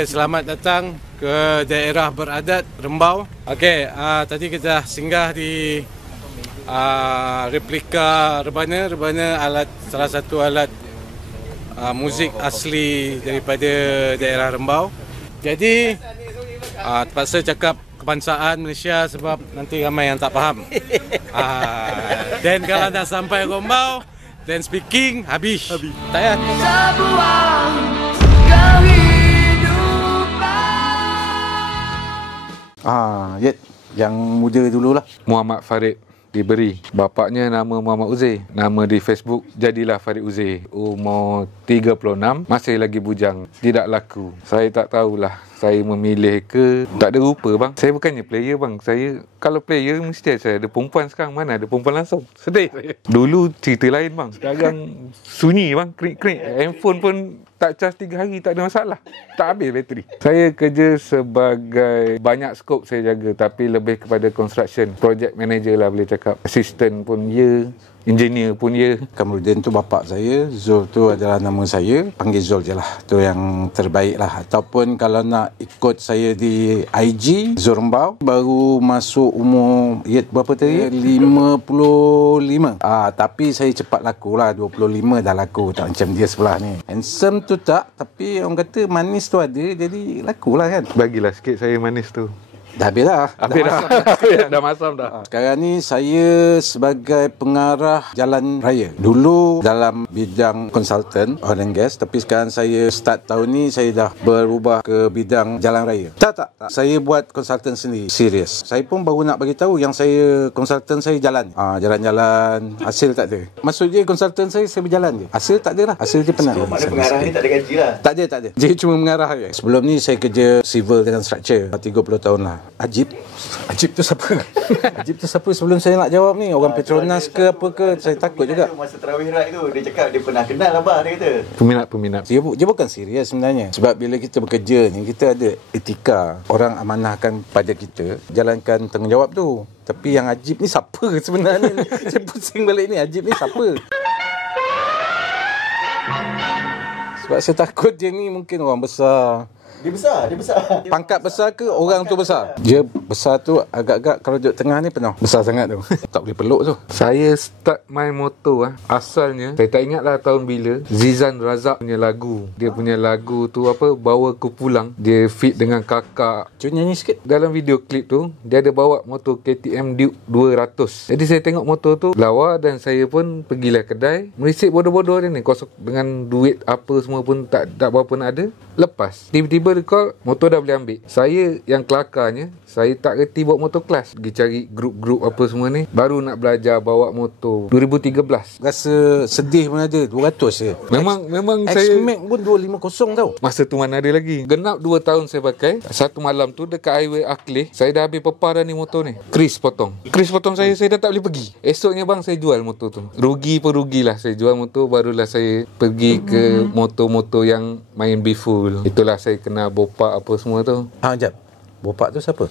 Selamat datang ke daerah beradat Rembau. Okey, tadi kita singgah di replika rebana. Rebana salah satu alat muzik asli daripada daerah Rembau. Jadi terpaksa cakap kebangsaan Malaysia sebab nanti ramai yang tak faham. Dan kalau dah sampai Rembau, then speaking habis. Tak ya? Yet yang muda dululah. Muhammad Farid diberi. Bapaknya nama Muhammad Uzair. Nama di Facebook jadilah Farid Uzair. Umur 36, masih lagi bujang. Tidak laku. Saya tak tahulah saya memilih ke. Tak ada rupa bang. Saya bukannya player bang. Saya kalau player mesti saya ada perempuan. Sekarang mana ada perempuan langsung. Sedih saya. Dulu cerita lain bang. Sekarang sunyi bang. Krik-krik. Handphone pun tak charge 3 hari tak ada masalah. Tak habis bateri. Saya kerja sebagai banyak skop saya jaga, tapi lebih kepada construction. Project manager lah boleh cakap. Assistant pun ya, engineer pun ya. Kamrudin tu bapak saya, Zul tu adalah nama saya. Panggil Zul je lah. Tu yang terbaik lah. Ataupun kalau nak ikut saya di IG, Zul Rembau. Baru masuk umur, berapa tadi? 55. Tapi saya cepat laku lah. 25 dah laku. Tak macam dia sebelah ni. Handsome tu tak, tapi orang kata manis tu ada, jadi laku lah kan. Bagilah sikit saya manis tu. Dah habis dah. Habis dah. Dah masam dah. Sekarang ni saya sebagai pengarah jalan raya. Dulu dalam bidang konsultan oil and gas, tapi sekarang saya start tahun ni saya dah berubah ke bidang jalan raya. Tak. Saya buat konsultan sendiri. Serius. Saya pun baru nak bagi tahu yang saya konsultan saya jalan. Jalan-jalan, hasil tak ada. Maksud dia konsultan saya berjalan je. Hasil tak ada lah. Hasil dia penat. Maknanya pengarah ni tak ada gaji lah. Tak ada. Dia cuma mengarah je. Sebelum ni saya kerja civil dengan structure 30 tahun lah. Ajib tu siapa? Ajib tu siapa sebelum saya nak jawab ni? Orang Petronas ke apa ke? Saya takut juga. Masa Tarawih Ride tu dia cakap dia pernah kenal abah, dia kata. Peminat. Dia bukan serius sebenarnya. Sebab bila kita bekerja ni, kita ada etika. Orang amanahkan pada kita jalankan tanggungjawab tu. Tapi yang Ajib ni siapa sebenarnya? Saya pusing balik ni. Ajib ni siapa? Sebab saya takut dia ni mungkin orang besar. Dia besar. Pangkat besar ke orang tu besar? Dia besar tu agak-agak kalau duduk tengah ni penuh. Besar sangat tu. Tak boleh peluk tu. Saya start main motor asalnya, saya tak ingat lah tahun bila, Zizan Razak punya lagu. Dia punya lagu tu apa, Bawa Ku Pulang. Dia fit dengan kakak. Cuba nyanyi sikit. Dalam video klip tu, dia ada bawa motor KTM Duke 200. Jadi saya tengok motor tu lawa dan saya pun pergilah kedai. Merisik bodoh-bodoh dia ni. Kosong dengan duit apa semua pun tak berapa nak ada. Lepas. Tiba-tiba dia call, motor dah boleh ambil. Saya yang kelakarnya, saya tak reti bawa motor kelas. Pergi cari grup-grup apa semua ni. Baru nak belajar bawa motor 2013. Rasa sedih pun ada. 200 je. Memang saya X-Max pun 250 tau. masa tu mana ada lagi. Genap 2 tahun saya pakai. Satu malam tu dekat highway Akleh, saya dah habis pepar dah ni motor ni. Kris potong saya dah tak boleh pergi. Esoknya bang saya jual motor tu. Rugilah saya jual motor. Barulah saya pergi ke motor-motor yang main Biful. Itulah saya kena bopak apa semua tu. Sekejap. Bopak tu siapa?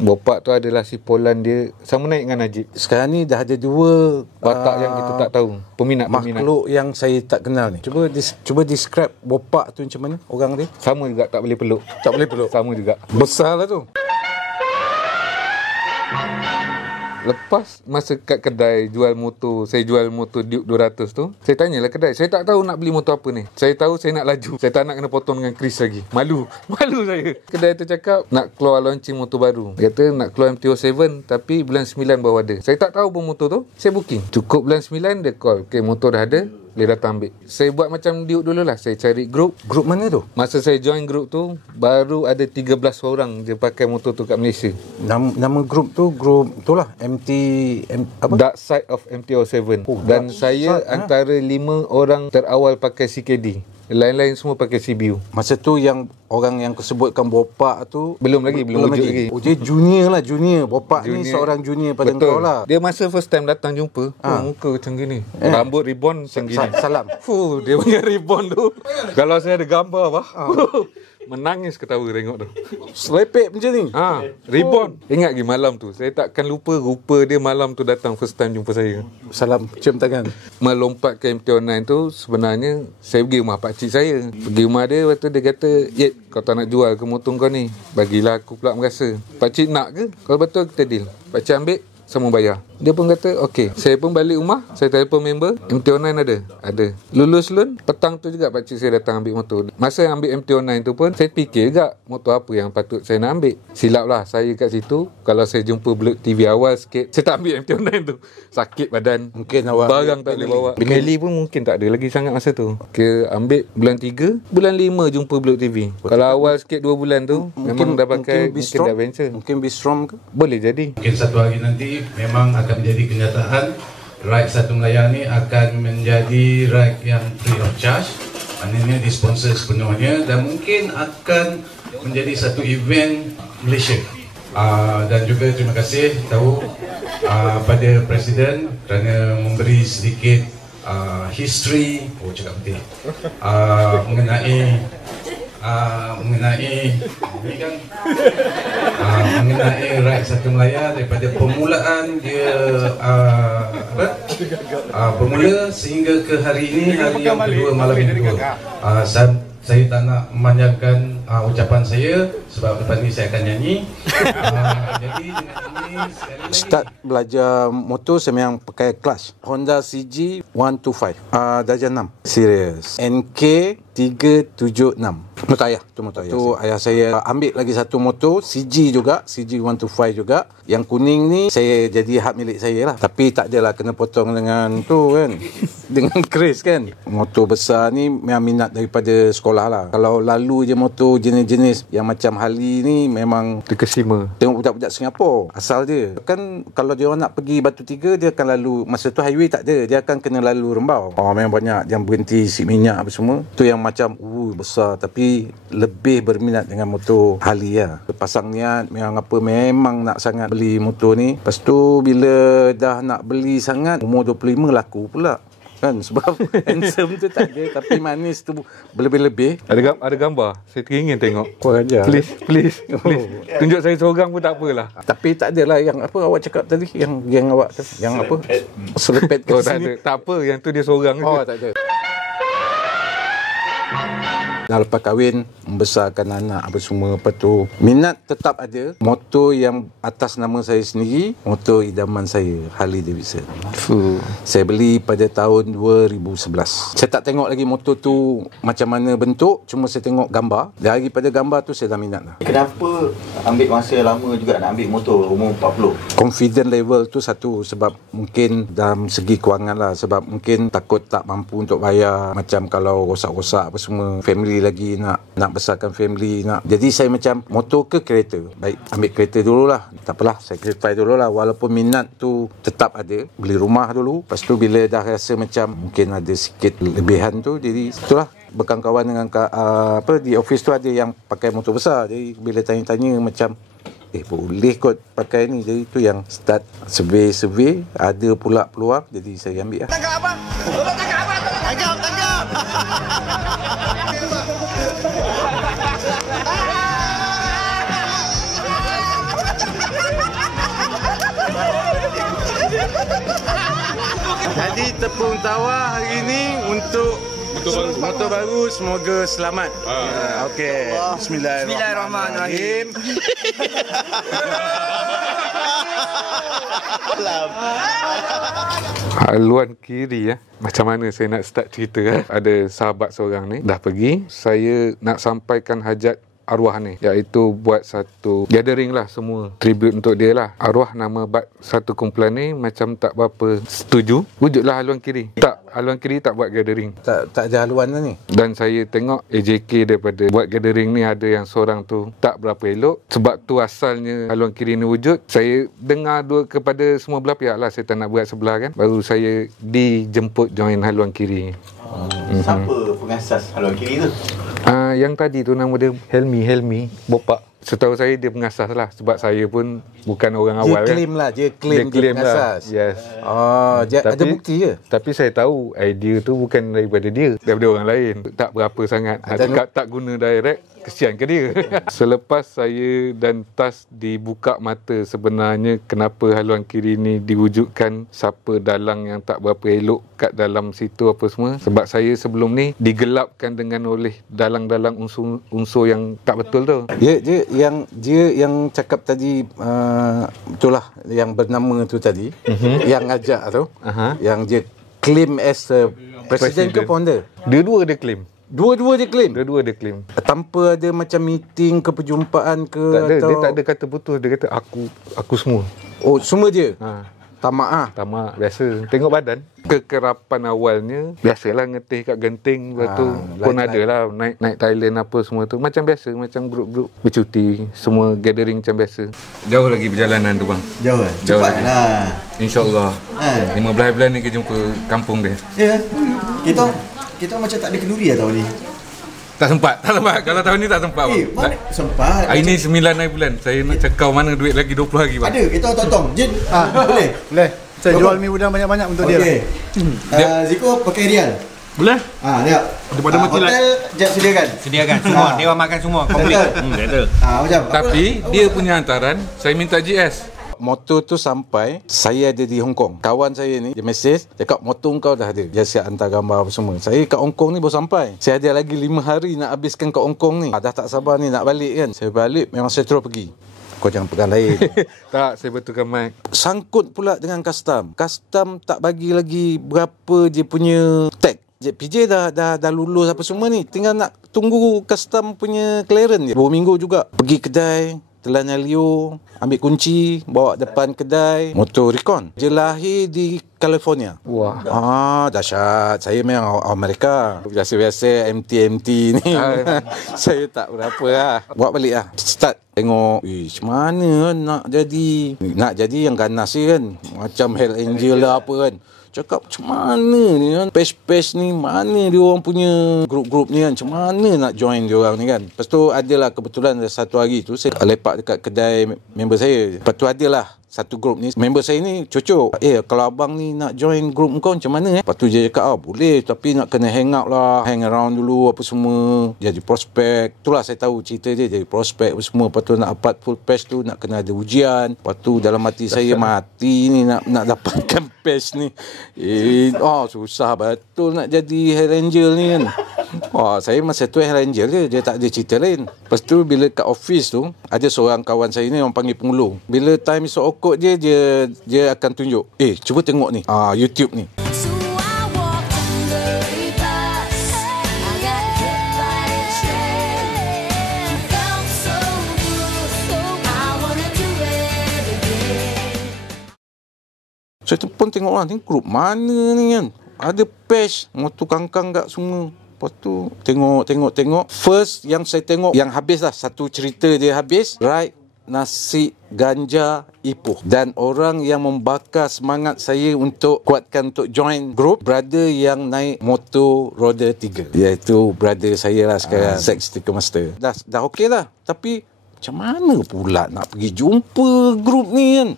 Bopak tu adalah si Polan, dia sama naik dengan Najib. Sekarang ni dah ada 2 watak yang kita tak tahu. Peminat. Makhluk yang saya tak kenal ni. Cuba describe bopak tu macam mana orang dia? Sama juga, tak boleh peluk. Tak boleh peluk. Sama juga. Besar lah tu. Lepas masa kat kedai jual motor, saya jual motor Duke 200 tu, saya tanyalah kedai, saya tak tahu nak beli motor apa ni. Saya tahu saya nak laju. Saya tak nak kena potong dengan Chris lagi. Malu saya. Kedai tu cakap nak keluar launching motor baru. Dia kata nak keluar MT-07 tapi bulan 9 baru ada. Saya tak tahu pun motor tu. Saya booking. Cukup bulan 9 dia call. Okay, motor dah ada. Dia datang ambil. Saya buat macam Duke dululah. Saya cari grup. Grup mana tu? Masa saya join grup tu, baru ada 13 orang je pakai motor tu kat Malaysia. Nama grup tu lah apa? Dark Side of MT-07. Dan saya antara 5 orang terawal pakai CKD. Lain-lain semua pakai CBU. Masa tu yang orang yang sebutkan Bopak tu belum wujud lagi. Oh, dia junior. Bopak ni seorang junior pada kau lah. Dia masa first time datang jumpa, muka macam gini. Rambut ribbon macam gini. Salam. Dia punya ribbon tu. Kalau saya ada gambar menangis ketawa tengok tu. Selepek macam ni. Rebound. Ingat lagi malam tu. Saya takkan lupa rupa dia malam tu datang first time jumpa saya. Salam cium tangan. Melompat ke MT Online tu sebenarnya saya pergi rumah pakcik saya. Pergi rumah dia, lepas tu dia kata, "Yet, kau tak nak jual ke motor kau ni? Bagilah aku pula merasa." Pakcik nak ke? Kalau betul kita deal. Pakcik ambil, sama bayar. Dia pun kata, okey. Saya pun balik rumah, saya telefon member, MT Online ada. Lulus loan, petang tu juga pakcik saya datang ambil motor. Masa ambil MT Online tu pun, saya fikir juga motor apa yang patut saya nak ambil. Silap lah saya kat situ. Kalau saya jumpa Blok TV awal sikit, saya tak ambil MT Online tu. Sakit badan. Mungkin awak barang tak boleh bawa. Benelli pun mungkin tak ada lagi sangat masa tu. Ambil bulan 3, bulan 5 jumpa Blok TV. Kalau awal sikit 2 bulan tu, memang dah pakai, mungkin dah venture. Mungkin Bistrom ke? Boleh jadi. Mungkin satu hari nanti memang akan menjadi kenyataan ride Satu Melayu ni akan menjadi ride yang free of charge, maknanya disponsor sepenuhnya, dan mungkin akan menjadi satu event Malaysia. Dan juga terima kasih tahu pada Presiden kerana memberi sedikit history, cakap betul, mengenai ini kan mengenai ride Satu Melaya daripada permulaan dia bermula sehingga ke hari ini, hari yang kedua, malam yang kedua. Saya tak nak memanjangkan ucapan saya sebab lepas ni saya akan nyanyi. Jadi dengan ini Start belajar motor saya memang pakai clutch Honda CG 125 darjah 6 serius NK 376 motor ayah tu, ayah saya ambil lagi satu motor CG juga, CG 125 juga. Yang kuning ni saya jadi hak milik saya lah, tapi tak adalah kena potong dengan tu kan dengan keris kan. Motor besar ni memang minat daripada sekolah lah. Kalau lalu je motor jenis-jenis yang macam Harley ni memang Terkesima. tengok budak-budak Singapura asal dia kan. Kalau dia orang nak pergi Batu Tiga, dia akan lalu, masa tu highway tak ada, dia akan kena lalu Rembau. Memang banyak yang berhenti isi minyak apa semua tu, yang macam besar, tapi lebih berminat dengan motor Harley lah. Pasang niat memang nak sangat beli motor ni. Lepas tu bila dah nak beli sangat, umur 25 laku pula kan, sebab handsome tu tak ada, tapi manis tu berlebih-lebih. Ada gambar. Saya teringin tengok. Kau ajar. Please. Tunjuk saya seorang pun tak apalah. Tapi tak adalah yang apa awak cakap tadi, yang awak tu, yang apa? Selepet kat Tak sini. ada. Tak apa, yang tu dia seorang je. Tak ada. Dah lepas kahwin, membesarkan anak apa semua, apa tu, minat tetap ada. Motor yang atas nama saya sendiri, motor idaman saya, Harley Davidson. Saya beli pada tahun 2011. Saya tak tengok lagi motor tu macam mana bentuk, cuma saya tengok gambar. Daripada gambar tu saya dah minat lah. Kenapa ambil masa lama juga nak ambil motor umur 40? Confident level tu satu, sebab mungkin dalam segi kewangan lah, sebab mungkin takut tak mampu untuk bayar, macam kalau rosak-rosak apa semua, family lagi nak besarkan family nak. Jadi saya macam motor ke kereta, baik ambil kereta dululah, tak apalah, saya try dululah, walaupun minat tu tetap ada. Beli rumah dulu, lepas tu bila dah rasa macam mungkin ada sikit lebihan tu, jadi itulah berkawan-kawan dengan di office tu ada yang pakai motor besar. Jadi bila tanya-tanya macam boleh kot pakai ni, jadi tu yang start survey, ada pula peluang, jadi saya ambil lah. Tangkap apa? Tangkap! Jadi tepung tawa hari ini untuk motor baru, semoga selamat. Okey. Bismillahirrahmanirrahim. Haluan kiri macam mana saya nak start cerita Ada sahabat seorang ni dah pergi. Saya nak sampaikan hajat arwah ni, iaitu buat satu gathering lah, semua tribute untuk dia lah. Arwah nama satu kumpulan ni macam tak berapa setuju. Wujudlah haluan kiri. Haluan kiri tak buat gathering. Tak ada haluan lah ni. Dan saya tengok AJK daripada buat gathering ni, ada yang seorang tu tak berapa elok. Sebab tu asalnya haluan kiri ni wujud. Saya dengar kepada semua belah pihak lah. Saya tak nak buat sebelah kan. Baru saya dijemput join haluan kiri. Siapa pengasas haluan kiri tu? Yang tadi tu nama dia Helmi Bopak. Setahu saya dia pengasas lah, sebab saya pun bukan orang awal Dia claim lah, dia claim pengasas. Yes. Dia ada bukti je. Tapi saya tahu idea tu bukan daripada dia, daripada orang lain. Tak berapa sangat. Tak guna direct. kesian ke dia. Selepas saya dan TAS dibuka mata sebenarnya kenapa haluan kiri ni diwujudkan, siapa dalang yang tak berapa elok kat dalam situ apa semua. Sebab saya sebelum ni digelapkan dengan oleh dalang-dalang unsur yang tak betul tu. Dia yang cakap tadi betul lah, yang bernama tu tadi, yang ajak tu, yang dia claim as presiden ke founder. Dua-dua dia claim. Dua-dua dia claim. Dua-dua dia claim. Tanpa ada macam meeting ke perjumpaan ke Tak ada, atau dia tak ada kata putus, dia kata aku semua. Oh, semua dia. Ha. Tamak Tamak biasa. Tengok badan. Kekerapan awalnya biasalah ngetih kat genting, lepas tu pun ada lah naik Thailand apa semua tu. Macam biasa, macam grup-grup bercuti, semua gathering macam biasa. Jauh lagi perjalanan tu bang. Jauh kan? Cepat lah. InsyaAllah 15 bulan ni kita jumpa kampung dia. Ya. Kita macam tak ada kenduri lah tahun ni. Tak sempat. Kalau tahun ni tak sempat bang. Mana sempat. Hari ni 9 hari bulan. Saya nak cakap mana duit lagi 20 hari bang. Ada, kita totong. Jin. Boleh? Boleh. Saya jual mi udang banyak-banyak untuk dia. Okey. Ziko pakai rial. Boleh? Lihat. Daripada mati lah. Hotel Jeb sediakan. Sediakan semua. Dia orang makan semua komplit. Betul. Macam. Tapi dia punya hantaran saya minta GS. motor tu sampai, saya ada di Hong Kong. Kawan saya ni, dia mesej, cakap motor kau dah ada. Dia siap hantar gambar apa semua. Saya kat Hong Kong ni baru sampai. Saya ada lagi 5 hari nak habiskan kat Hong Kong ni. Dah tak sabar ni nak balik kan. Saya balik, memang saya terus pergi. Kau jangan pegang lain. Tak, saya betulkan mic. Sangkut pula dengan custom. Custom tak bagi lagi berapa dia punya tag. PJ dah lulus apa semua ni. Tinggal nak tunggu custom punya clearance je. 2 minggu juga. Pergi kedai, telan Leo, ambil kunci, bawa depan kedai, motor Recon. Dia lahir di California. Wah. Dahsyat. Saya memang Amerika. Biasa-biasa MT ni. Saya tak berapa lah. Buat balik lah. Start tengok, macam mana kan nak jadi yang ganas ni kan. Macam Hell Angel lah apa kan. Cakap macam mana ni kan, page ni mana dia orang punya grup-grup ni kan, macam mana nak join dia orang ni kan. Lepas tu adalah kebetulan satu hari tu saya lepak dekat kedai member saya. Lepas tu adalah satu grup ni, member saya ni cocok. Kalau abang ni nak join grup kau macam mana Lepas tu dia cakap, boleh tapi nak kena hang out lah, hang around dulu apa semua, jadi prospek. Itulah saya tahu cerita dia, jadi prospek apa semua. Lepas tu nak dapat full patch tu nak kena ada ujian. Lepas tu dalam hati saya mati ni nak dapatkan patch ni. Susah betul nak jadi Hell Angel ni kan. Saya masa tu Hell Angel dia tak ada cerita lain. Lepas tu bila kat office tu ada seorang kawan saya ni orang panggil pengulung. Bila time esok okok dia akan tunjuk, cuba tengok ni YouTube ni. Saya pun tengok ni grup mana ni kan. Ada page, motor kangkang kat semua. Lepas tu tengok. First yang saya tengok, yang habis lah, satu cerita dia habis. Right, nasi ganja Ipoh. Dan orang yang membakar semangat saya untuk kuatkan untuk join group, brother yang naik motor roda 3. Iaitu brother saya lah sekarang, Sex Sticker Master. Dah okey lah. Tapi macam mana pula nak pergi jumpa group ni kan.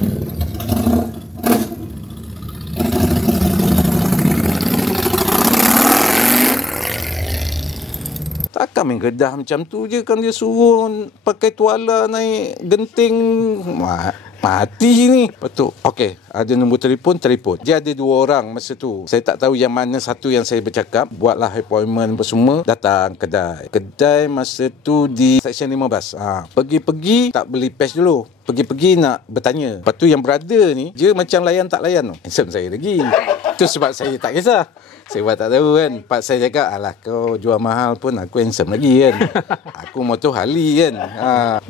Takkan main Kedah macam tu je kan, dia suruh pakai tuala naik genting. Mati ni. Betul. Okey, ada nombor telefon. Dia ada 2 orang masa tu. Saya tak tahu yang mana satu yang saya bercakap. Buatlah appointment apa semua. Datang kedai masa tu di Section 15. Pergi-pergi tak beli patch dulu. Pergi-pergi nak bertanya. Lepas tu yang brother ni, dia macam layan tak layan tu. Handsome saya lagi. Itu sebab saya tak kisah. Saya buat tak tahu kan. Pak saya cakap, alah kau jual mahal pun aku handsome lagi kan. Aku motor Harley kan.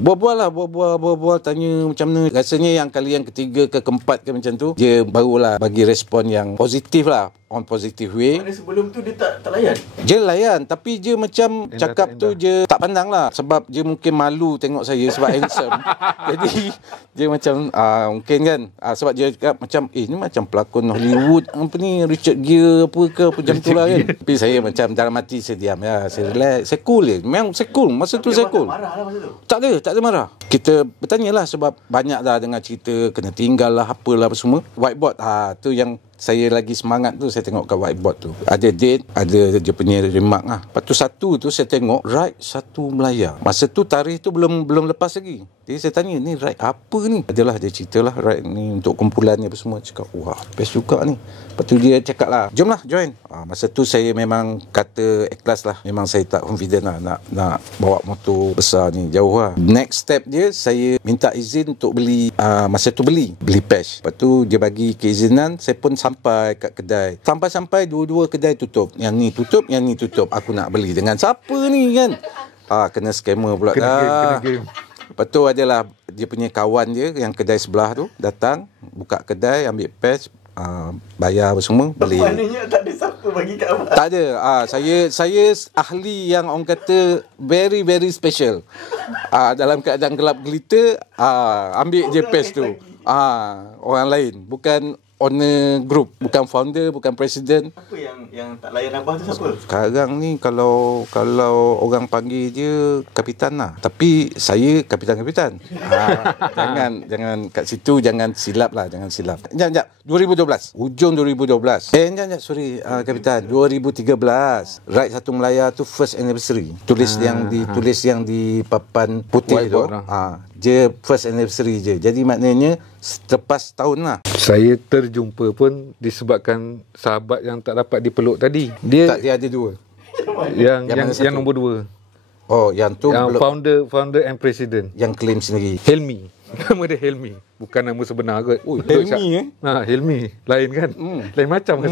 Bual-bual tanya macam mana. Rasanya yang kali yang ketiga ke keempat ke macam tu, dia barulah bagi respon yang positif lah. On positive way. Mana sebelum tu dia tak layan? Dia layan, tapi dia macam cakap tu dia tak pandang lah. Sebab dia mungkin malu tengok saya sebab handsome. Jadi dia macam mungkin kan sebab dia cakap macam ni macam pelakon Hollywood apa ni, Richard Gere apa ke apa macam tu lah kan. Tapi saya macam dalam hati saya diam ya, saya relax, saya cool je. Memang saya cool masa tu. Saya cool. Marah lah masa tu? Tak ada marah. Kita bertanya lah sebab banyak dah dengar cerita kena tinggal lah apalah apa semua. Whiteboard tu yang saya lagi semangat tu, saya tengok kat whiteboard tu. Ada date, ada dia punya remark lah. Lepas tu satu tu saya tengok, ride satu Melaya. Masa tu tarikh tu belum lepas lagi. Jadi saya tanya, ni ride apa ni? Adalah dia ceritalah ride ni untuk kumpulan ni apa semua. Cakap, wah best juga ni. Lepas tu dia cakap lah, jom lah join. Masa tu saya memang kata ikhlas lah. Memang saya tak confident lah nak bawa motor besar ni jauh lah. Next step dia, saya minta izin untuk beli, masa tu beli patch. Lepas tu dia bagi keizinan, saya pun sampai kat kedai. Sampai-sampai dua-dua kedai tutup. Yang ni tutup, yang ni tutup. Aku nak beli dengan siapa ni kan? Kena scammer pula Kena game. Lepas tu adalah dia punya kawan dia yang kedai sebelah tu datang, buka kedai, ambil patch, bayar apa semua, beli. Maknanya tak ada siapa bagi kat abang. Tak ada. Saya ahli yang orang kata very very special. Dalam keadaan gelap gelita, ambil je patch tu. Orang lain, bukan owner group, bukan founder, bukan presiden. Apa yang tak layan abang tu siapa? Sekarang ni kalau orang panggil dia kapitan lah. Tapi saya kapitan. Jangan kat situ, jangan silap lah, jangan silap. Jangan 2012, hujung 2012. Sorry kapitan, 2013. Ride Satu Melaya tu first anniversary. Tulis yang di papan putih tu. Dia first anniversary je. Jadi maknanya selepas tahun lah. Saya terjumpa pun disebabkan sahabat yang tak dapat dipeluk tadi. Dia ada dua. Yang nombor 2. Yang tu yang founder and president. Yang claim sendiri. Helmi. Nama dia Helmi. Bukan nama sebenar kot. Helmi Helmi. Lain kan? Lain macam kan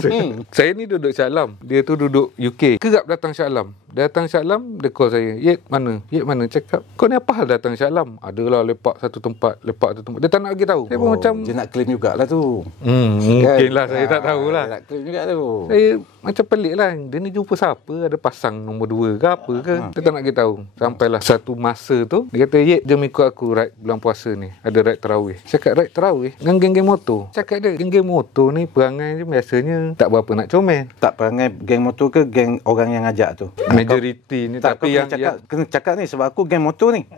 saya ni duduk Shah Alam. Dia tu duduk UK. Kerap datang Shah Alam. Datang Shah Alam, dia call saya. Yek mana? Cakap, kau ni apa hal datang Shah Alam? Adalah lepak satu tempat. Dia tak nak bagi tahu. Saya pun macam, dia nak claim jugalah tu. Mungkin lah, saya tak tahulah. Dia nak claim juga tu. Saya macam pelik lah. Dia ni jumpa siapa? Ada pasang nombor 2 ke apa ke? Dia tak nak bagi tahu. Sampailah satu masa tu, dia kata, Yek, jom ikut aku ride bulan puasa ni. Ada ride tarawih. Cakap ride tarawih dengan geng-geng motor. Cakap dia, geng-geng motor ni perangai je biasanya tak berapa nak comel. Tak perangai geng motor ke geng orang yang ajak tu? Majoriti ni tak, tapi yang kena cakap ni sebab aku geng motor ni.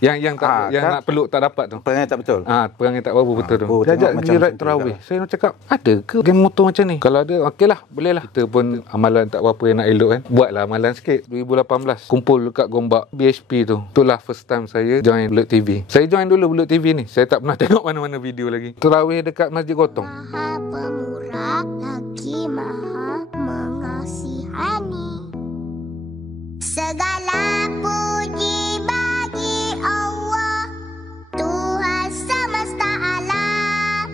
yang nak peluk tak dapat tu. Perangai tak betul. Perangai tak berapa betul tu. Dia ajak macam dia ride tarawih. Saya nak cakap, ada ke geng motor macam ni? Kalau ada, okeylah, boleh lah. Kita pun amalan tak berapa yang nak elok kan. Buatlah amalan sikit. 2018 kumpul dekat Gombak BHP tu. Itulah first time saya join Bulut TV. Saya join dulu Bulut TV ni. Saya tak pernah tengok mana-mana video lagi. Tarawih dekat Masjid Gotong. Maha Pemurah lagi Maha Mengasihani. Segala puji bagi Allah, Tuhan semesta alam.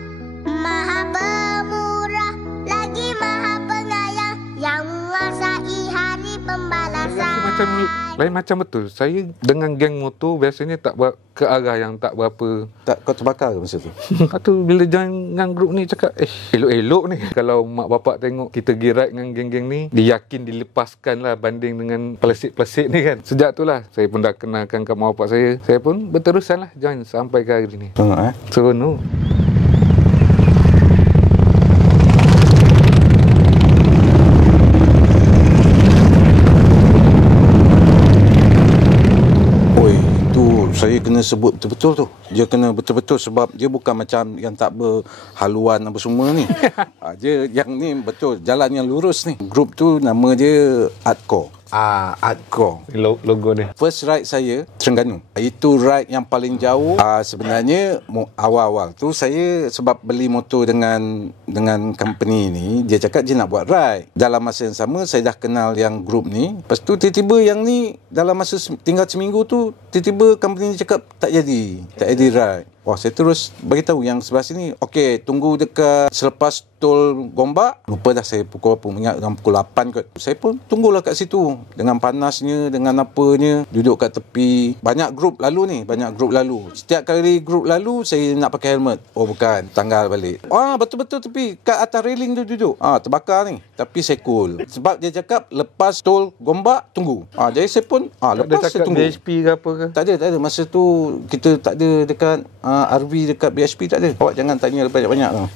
Maha Pemurah lagi Maha Penyayang, yang menguasai hari pembalasan. Macam lain macam betul. Saya dengan geng motor biasanya tak ke arah yang tak berapa. Tak, kau terbakar ke masa tu? Atau bila join dengan grup ni cakap, elok-elok ni. Kalau mak bapak tengok kita pergi ride dengan geng-geng ni, dia yakin dilepaskan lah banding dengan plastik-plastik ni kan. Sejak tu lah saya pun dah kenalkan kat mak bapak saya. Saya pun berterusan lah join sampai ke hari ni. Seronok. Saya kena sebut betul-betul tu. Dia kena betul-betul sebab dia bukan macam yang tak berhaluan apa semua ni. Dia yang ni betul, jalan yang lurus ni. Grup tu nama dia Hardcore. Hardcore. Logo dia. First ride saya Terengganu. Itu ride yang paling jauh. Sebenarnya awal-awal tu saya sebab beli motor dengan company ni, dia cakap dia nak buat ride. Dalam masa yang sama saya dah kenal yang grup ni. Lepas tu tiba-tiba yang ni dalam masa tinggal seminggu tu tiba-tiba company ni cakap tak jadi ride. Wah, saya terus beritahu yang sebelah sini, okey, tunggu dekat selepas tol Gombak. Lupa dah saya pukul apa, ingat dalam pukul 8 kot. Saya pun tunggulah kat situ. Dengan panasnya, dengan apanya, duduk kat tepi. Banyak grup lalu. Setiap kali grup lalu, saya nak pakai helmet. Oh, bukan, tanggal balik. Betul-betul tepi, kat atas railing tu duduk. Terbakar ni. Tapi saya cool. Sebab dia cakap, lepas tol Gombak, tunggu. Jadi saya pun, lepas saya tunggu. BHP ke apa ke? Tak ada. Masa tu, kita tak ada dekat RV dekat BHP tak ada. Awak jangan tanya banyak-banyak tau.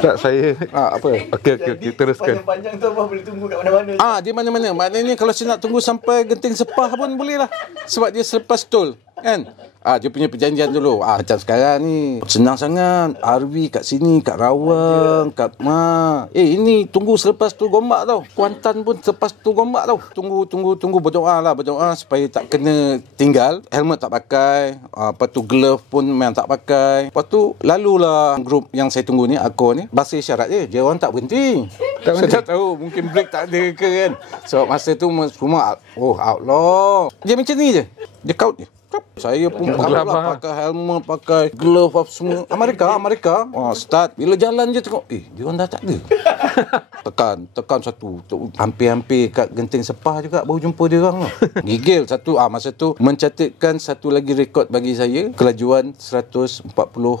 Tak, saya apa? Okey, teruskan. Panjang tu abang boleh tunggu kat mana-mana. Di mana-mana. Maknanya kalau saya nak tunggu sampai Genting Sepah pun boleh lah. Sebab dia selepas tol. Kan? Dia punya perjanjian dulu. Macam sekarang ni senang sangat. RV kat sini, kat Rawang, kat ini tunggu selepas tu gombak tau. Kuantan pun selepas tu gombak tau. Tunggu berdoa supaya tak kena tinggal. Helmet tak pakai. Lepas tu glove pun memang tak pakai. Lepas tu lalulah grup yang saya tunggu ni, Akor ni, bahasa isyarat je. Dia orang tak berhenti. Saya tak tahu, mungkin break tak ada ke kan. So masa tu semua outlaw. Dia macam ni je. Dia kaut je. Saya pun pakai helmet, pakai glove apa semua. Amerika. Start. Bila jalan je tengok, dia orang dah tak ada. Tekan satu. Hampir-hampir kat Genting Sepah juga baru jumpa dia orang. Gigil satu. Masa tu mencatatkan satu lagi rekod bagi saya. Kelajuan 140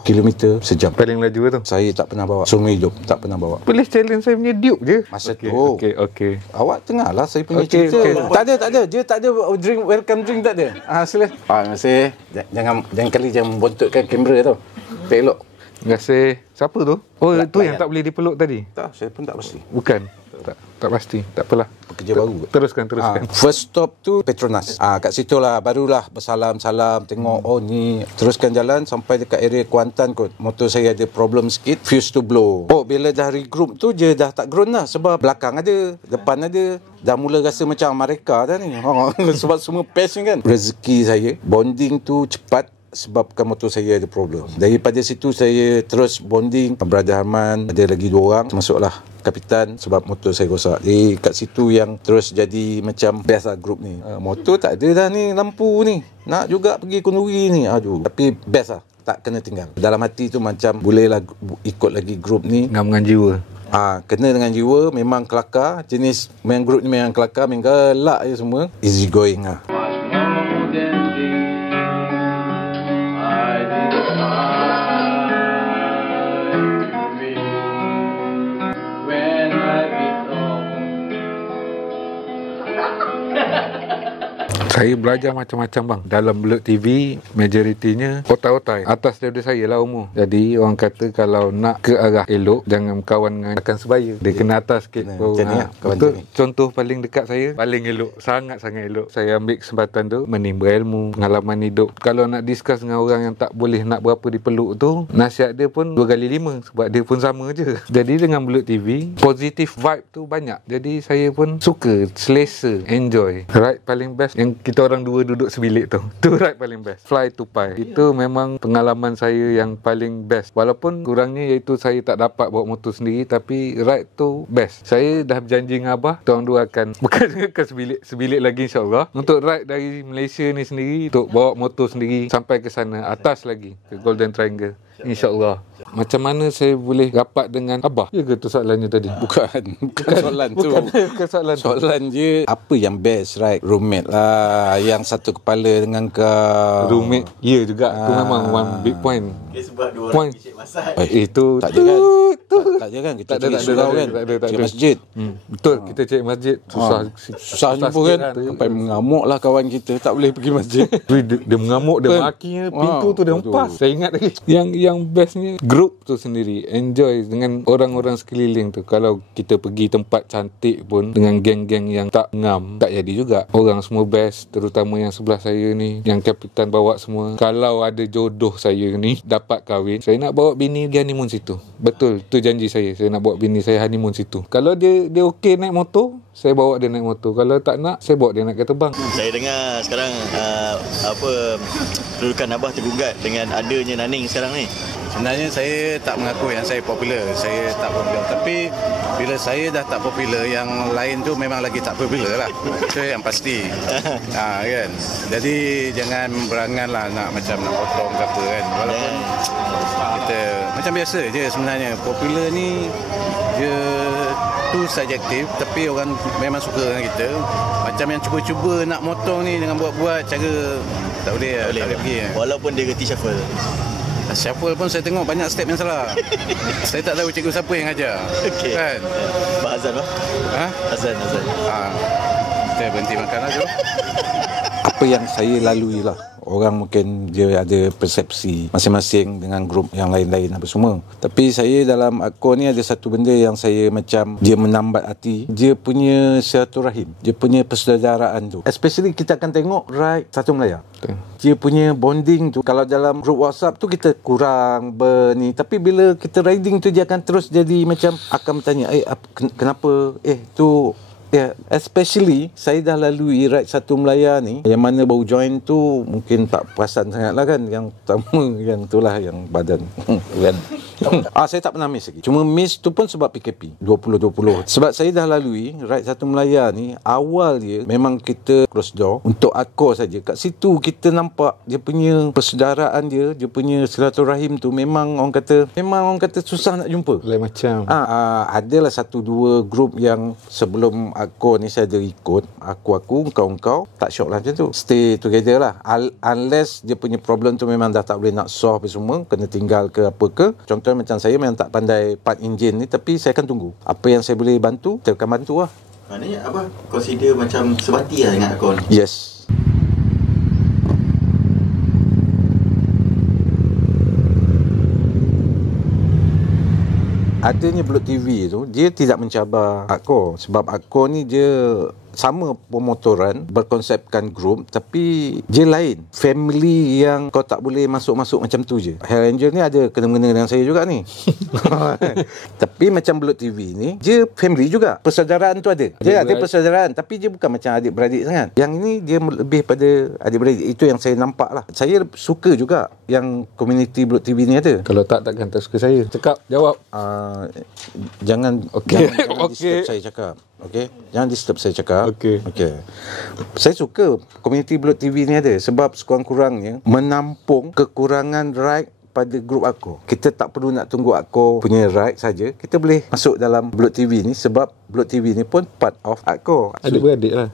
km sejam. Paling laju tu? Saya tak pernah bawa. Seumur hidup tak pernah bawa. Boleh challenge saya punya Duke je. Masa tu. Okey. Awak tengah lah saya punya cerita. Tak ada. Dia tak ada drink, welcome drink tak ada. Sila. Terima kasih. Jangan membontotkan kamera tau. Tak elok. Terima kasih. Siapa tu? Tu yang tak boleh dipeluk tadi? Tak, saya pun tak pasti. Bukan. Tak pasti. Tak apalah. Pekerja baru. Teruskan. First stop tu Petronas. Kat situ lah barulah bersalam-salam tengok ni. Teruskan jalan sampai dekat area Kuantan kot. Motor saya ada problem sikit, fuse to blow. Bila dah regroup tu dia dah tak ground lah sebab belakang ada, depan ada. Dah mula rasa macam Amerika dah ni. Sebab semua patch ni kan. Rezeki saya bonding tu cepat sebabkan motor saya ada problem. Daripada situ saya terus bonding. Brother Harman, ada lagi 2 orang, termasuklah kapitan sebab motor saya rosak. Kat situ yang terus jadi macam best lah grup ni. Motor tak ada dah ni, lampu ni. Nak juga pergi Kenduri ni. Tapi best lah. Tak kena tinggal. Dalam hati tu macam bolehlah ikut lagi grup ni. Ngam dengan jiwa. Kena dengan jiwa. Memang kelakar. Jenis main grup ni memang kelakar. Memang gelak je semua. Easy going lah. Saya belajar macam-macam bang. Dalam Belut TV, majoritinya otai-otai. Atas daripada saya lah umur. Jadi orang kata kalau nak ke arah elok, jangan berkawan dengan rakan sebaya. Dia kena atas sikit. Macam ni lah, kawan betul. ni. Contoh paling dekat saya, paling elok. Sangat-sangat elok. Saya ambil kesempatan tu, menimba ilmu, pengalaman hidup. Kalau nak discuss dengan orang yang tak boleh nak berapa dipeluk tu, nasihat dia pun 2 kali 5 sebab dia pun sama je. Jadi dengan Belut TV, positif vibe tu banyak. Jadi saya pun suka, selesa, enjoy. Ride paling best yang kita orang 2 duduk sebilik tu. Tu ride paling best. Fly to Pai. Itu memang pengalaman saya yang paling best. Walaupun kurangnya iaitu saya tak dapat bawa motor sendiri, tapi ride tu best. Saya dah berjanji dengan Abah, tuan 2 akan bukan ke sebilik lagi insyaAllah. Untuk ride dari Malaysia ni sendiri, untuk bawa motor sendiri sampai ke sana, atas lagi, ke Golden Triangle. InsyaAllah. Macam mana saya boleh rapat dengan Abah? Ya ke tu soalannya tadi? Bukan soalan tu. Bukan soalan tu. Soalan je, apa yang best, right? Roommate lah. Yang satu kepala dengan kau. Roommate, ya juga. Itu memang one big point. Dia sebab 2 Point. orang cik masak. Itu Tak ada kan? Tak ada kan? Kita cari surau kan? Cari masjid. Betul, kita cari masjid. Susah jumpa kan? Sampai mengamuk lah kawan kita. Tak boleh pergi masjid. Dia mengamuk, dia maki, pintu tu dia empas. Saya ingat lagi. Yang bestnya grup tu sendiri, enjoy dengan orang-orang sekeliling tu. Kalau kita pergi tempat cantik pun dengan geng-geng yang tak ngam, tak jadi juga. Orang semua best, terutama yang sebelah saya ni, yang kapitan bawa semua. Kalau ada jodoh saya ni dapat kahwin, saya nak bawa bini pergi honeymoon situ. Betul, tu janji saya nak bawa bini saya honeymoon situ. Kalau dia okey naik motor, saya bawa dia naik motor. Kalau tak nak, saya bawa dia naik kereta bang. Saya dengar sekarang kedudukan Abah tergugat dengan adanya Naning sekarang ni. Sebenarnya saya tak mengaku yang saya popular. Saya tak popular. Tapi bila saya dah tak popular, yang lain tu memang lagi tak popular lah. Itu yang pasti. Kan? Jadi jangan berangan lah nak potong ke apa kan. Walaupun kita macam biasa je sebenarnya. Popular ni dia tu subjektif, tapi orang memang suka dengan kita. Macam yang cuba-cuba nak motong ni dengan buat-buat cara tak boleh pergi. Walaupun dia reti shuffle. Shuffle pun saya tengok banyak step yang salah. Saya tak tahu cikgu siapa yang ajar. Okey. Kan? Azan. Ha? Azan. Kita berhenti makan lah tu. apa yang saya lalui lah. Orang mungkin dia ada persepsi masing-masing dengan grup yang lain-lain apa semua. Tapi saya dalam Akor ni ada satu benda yang saya macam dia menambat hati. Dia punya silaturahim, dia punya persaudaraan tu. Especially kita akan tengok Satu Melaya. Dia punya bonding tu, kalau dalam grup WhatsApp tu kita kurang berni, tapi bila kita riding tu dia akan terus jadi macam akan bertanya, kenapa tu. Ya, especially saya dah lalui ride Satu Melaya ni, yang mana baru join tu mungkin tak perasan sangat lah kan. Yang pertama yang itulah yang badan kan. Saya tak pernah miss lagi. Cuma miss tu pun sebab PKP 2020. Sebab saya dah lalui ride Satu Melaya ni, awal dia memang kita close door untuk Akor saja. Kat situ kita nampak dia punya persaudaraan dia punya silaturahim tu memang orang kata susah nak jumpa. Lain macam. Adalah 1-2 grup yang sebelum Akor ni saya ada ikut, aku engkau tak syok lah macam tu, stay together lah. Unless dia punya problem tu memang dah tak boleh nak solve semua, kena tinggal ke apa ke. Contoh macam saya memang tak pandai part enjin ni, tapi saya akan tunggu apa yang saya boleh bantu, saya akan bantu lah. Maknanya Abah consider macam sebati lah dengan Akor ni? Yes. Adanya Blok TV tu, dia tidak mencabar Akor. Sebab Akor ni dia sama pemotoran, berkonsepkan grup, tapi dia lain. Family yang kau tak boleh masuk-masuk macam tu je. Hell Angel ni ada kena-mengena dengan saya juga ni. Tapi macam Blok TV ni, dia family juga. Persaudaraan tu ada. Dia ada persaudaraan, tapi dia bukan macam adik-beradik sangat. Yang ini dia lebih pada adik-beradik. Itu yang saya nampak lah. Saya suka juga yang community Blok TV ni ada. Kalau takkan tak suka saya. Cakap, jawab. Jangan disturb saya cakap. Okey, jangan disturb saya cakap. Okey. Saya suka community Blok TV ni ada sebab sekurang-kurangnya menampung kekurangan ride pada grup Akor. Kita tak perlu nak tunggu Akor punya ride saja. Kita boleh masuk dalam Blok TV ni sebab Blok TV ni pun part of Akor. Adik-beradik lah.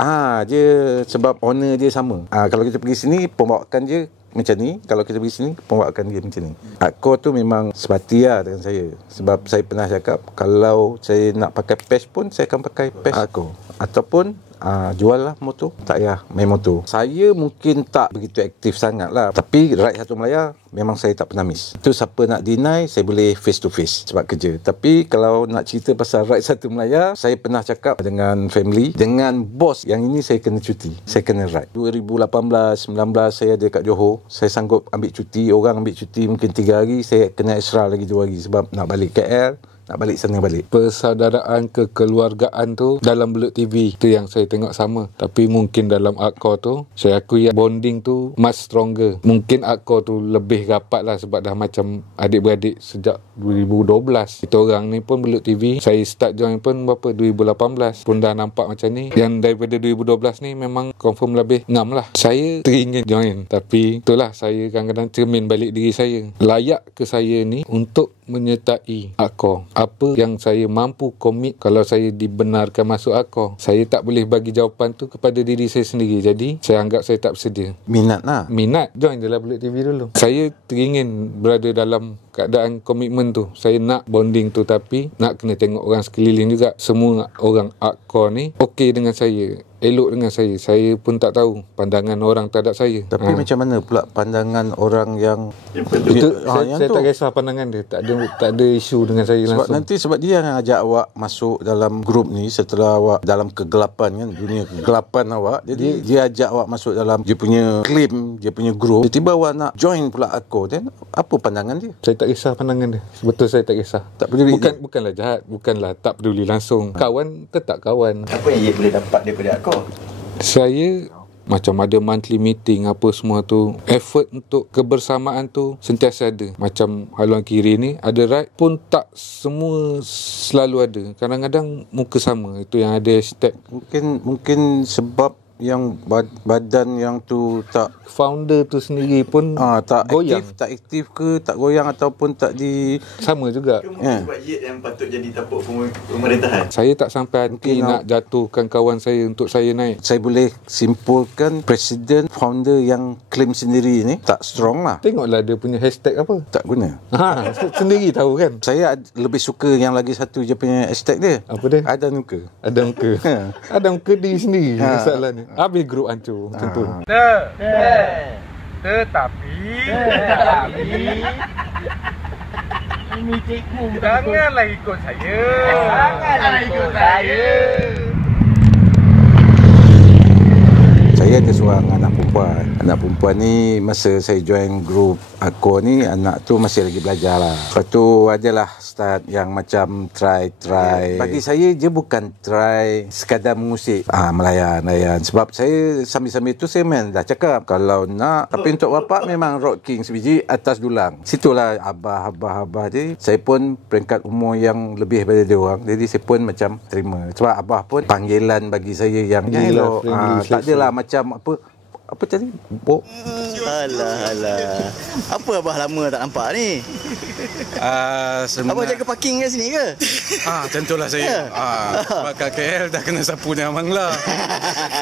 Dia sebab owner dia sama. Kalau kita pergi sini, pembawakan dia macam ni. Kalau kita pergi sini, pembawakan dia macam ni. Akor tu memang sebati lah dengan saya. Sebab saya pernah cakap, kalau saya nak pakai patch pun, saya akan pakai patch Akor. Ataupun jual lah motor, tak payah main motor. Saya mungkin tak begitu aktif sangat lah, tapi ride Satu Melaya memang saya tak pernah miss. Itu siapa nak deny, saya boleh face to face sebab kerja. Tapi kalau nak cerita pasal ride Satu Melaya, saya pernah cakap dengan family, dengan bos, yang ini saya kena cuti, saya kena ride. 2018-19 saya ada kat Johor, saya sanggup ambil cuti. Orang ambil cuti mungkin 3 hari, saya kena extra lagi 2 hari sebab nak balik KL, nak balik sana balik. Persaudaraan, kekeluargaan tu dalam Blok TV tu yang saya tengok sama. Tapi mungkin dalam Akor tu, saya akui bonding tu much stronger. Mungkin Akor tu lebih rapat lah sebab dah macam adik-beradik sejak 2012. Kita orang ni pun Blok TV, saya start join pun berapa, 2018 pun dah nampak macam ni. Yang daripada 2012 ni memang confirm lebih ngam lah. Saya teringin join, tapi itulah saya kadang-kadang cermin balik diri saya. Layak ke saya ni untuk menyertai Akor? Apa yang saya mampu komit kalau saya dibenarkan masuk Akor? Saya tak boleh bagi jawapan tu kepada diri saya sendiri. Jadi saya anggap saya tak bersedia. Minat join dalam Blok TV dulu. Saya teringin berada dalam keadaan komitmen tu. Saya nak bonding tu, tapi nak kena tengok orang sekeliling juga. Semua orang Akor ni okey dengan saya, elok dengan saya. Saya pun tak tahu pandangan orang terhadap saya. Tapi macam mana pula pandangan orang yang itu, saya tak kisah pandangan dia. Tak ada isu dengan saya langsung. Sebab dia yang ajak awak masuk dalam grup ni setelah awak dalam kegelapan kan, dunia kegelapan awak. Jadi dia ajak awak masuk dalam dia punya claim, dia punya grup. Tiba-tiba awak nak join pula Akor. Dan apa pandangan dia? Saya tak kisah pandangan dia. Betul, saya tak kisah. Tak peduli. Bukanlah jahat, bukanlah tak peduli langsung. Kawan tetap kawan. Apa yang dia boleh dapat daripada Akor? Saya macam ada monthly meeting apa semua tu, effort untuk kebersamaan tu sentiasa ada. Macam haluan kiri ni ada ride pun tak semua selalu ada. Kadang-kadang muka sama. Itu yang ada hashtag. Mungkin sebab yang badan yang tu tak, founder tu sendiri pun tak goyang, tak aktif ke, tak goyang ataupun tak di sama juga. Mungkin sebab Yet yang patut jadi tapak pemerintahan. Saya tak sampai hati nak jatuhkan kawan saya untuk saya naik. Saya boleh simpulkan presiden founder yang claim sendiri ni tak strong lah. Tengoklah dia punya hashtag apa, tak guna. Sendiri tahu kan. Saya lebih suka yang lagi satu je punya hashtag dia. Apa dia? Ada muka. Ada muka. Ada muka diri sendiri masalahnya. Habis grup hancur macam tu. Tetapi ini cikgu janganlah ikut saya. Saya ada seorang anak perempuan. Anak perempuan ni masa saya join grup aku ni, anak tu masih lagi belajar lah. Lepas tu adalah start yang macam try. Bagi saya dia bukan try sekadar mengusik melayan. Sebab saya sambil-sambil tu saya main dah cakap kalau nak. Tapi untuk bapak memang Rock King sebiji atas dulang. Situlah abah dia. Saya pun peringkat umur yang lebih daripada dia orang. Jadi saya pun macam terima. Sebab abah pun panggilan bagi saya yang elok. Tak adalah macam apa tadi? Alah. Apa abah lama tak nampak ni? Abah jaga parking kat sini ke? Macam itulah saya. Sebab kat KL dah kena sapu ni abang lah.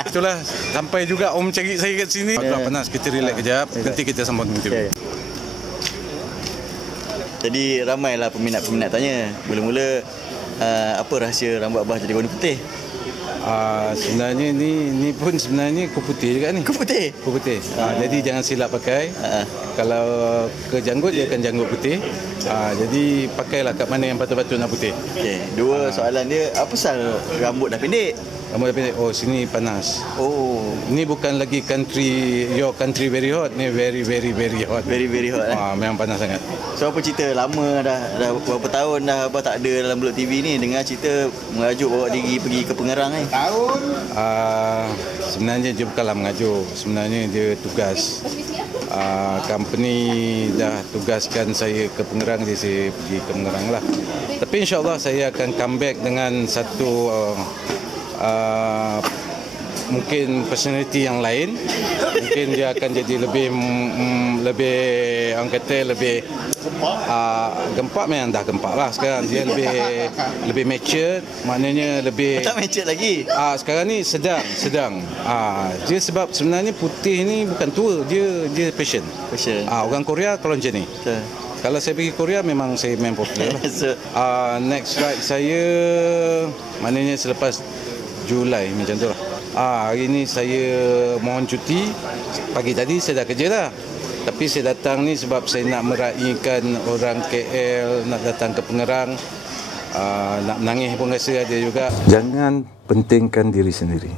Itulah sampai juga om cari saya kat sini. Agak panas, kita relax kejap. Nanti kita sambung interview. Jadi ramailah peminat-peminat tanya. Mula-mula apa rahsia rambut abah jadi warna putih? Sebenarnya ni pun sebenarnya kupu putih juga ni. Kupu putih? Jadi jangan silap pakai. Kalau ke janggut dia akan janggut putih. Jadi pakailah kat mana yang patut-patut nak putih. Okey, dua soalan dia, apa pasal rambut dah pendek? Rambut dah pendek. Oh, sini panas. Oh, ni bukan lagi your country very hot. Ni very hot. Very hot. Memang panas sangat. So apa cerita lama dah berapa tahun dah abah tak ada dalam Buluk TV ni, dengar cerita mengajuk bawa diri pergi ke Pengerang ni? Sebenarnya dia bukanlah mengajuk. Sebenarnya dia tugas. Company dah tugaskan saya ke Pengerang, jadi saya pergi ke Pengerang lah. Tapi insyaAllah saya akan comeback dengan satu mungkin personality yang lain. Mungkin dia akan jadi lebih orang kata lebih gempak. Memang dah gempak lah sekarang. Dia lebih mature, maknanya lebih tak mature lagi. Sekarang ni sedang. Dia sebab sebenarnya putih ni bukan tua, dia fashion. Orang Korea kalau macam ni. Kalau saya pergi Korea memang saya main popular lah. Next ride saya maknanya selepas Julai macam tu lah. Hari ni saya mohon cuti. Pagi tadi saya dah kerja dah. Tapi saya datang ni sebab saya nak meraihkan orang KL, nak datang ke Pengerang. Nak menangis pun rasa ada juga. Jangan pentingkan diri sendiri.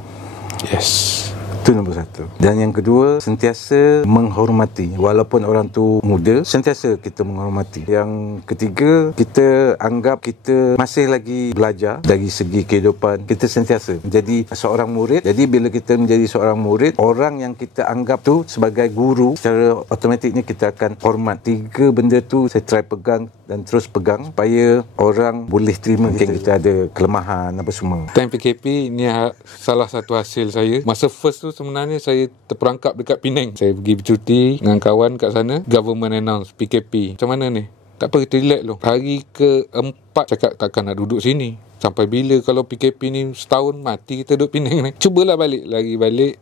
Yes. Itu nombor satu. Dan yang kedua, sentiasa menghormati. Walaupun orang tu muda, sentiasa kita menghormati. Yang ketiga, kita anggap kita masih lagi belajar dari segi kehidupan. Kita sentiasa menjadi seorang murid. Jadi bila kita menjadi seorang murid, orang yang kita anggap tu sebagai guru, secara automatiknya kita akan hormat. Tiga benda tu saya try pegang dan terus pegang supaya orang boleh terima kita ada kelemahan apa semua. Time PKP ni salah satu hasil saya. Masa first tu sebenarnya saya terperangkap dekat Penang. Saya pergi bercuti dengan kawan kat sana. Government announce PKP. Macam mana ni? Tak apa, kita relax dulu. Hari ke-4 cakap takkan nak duduk sini. Sampai bila kalau PKP ni setahun mati kita duduk Penang ni. Cubalah balik. Lagi balik.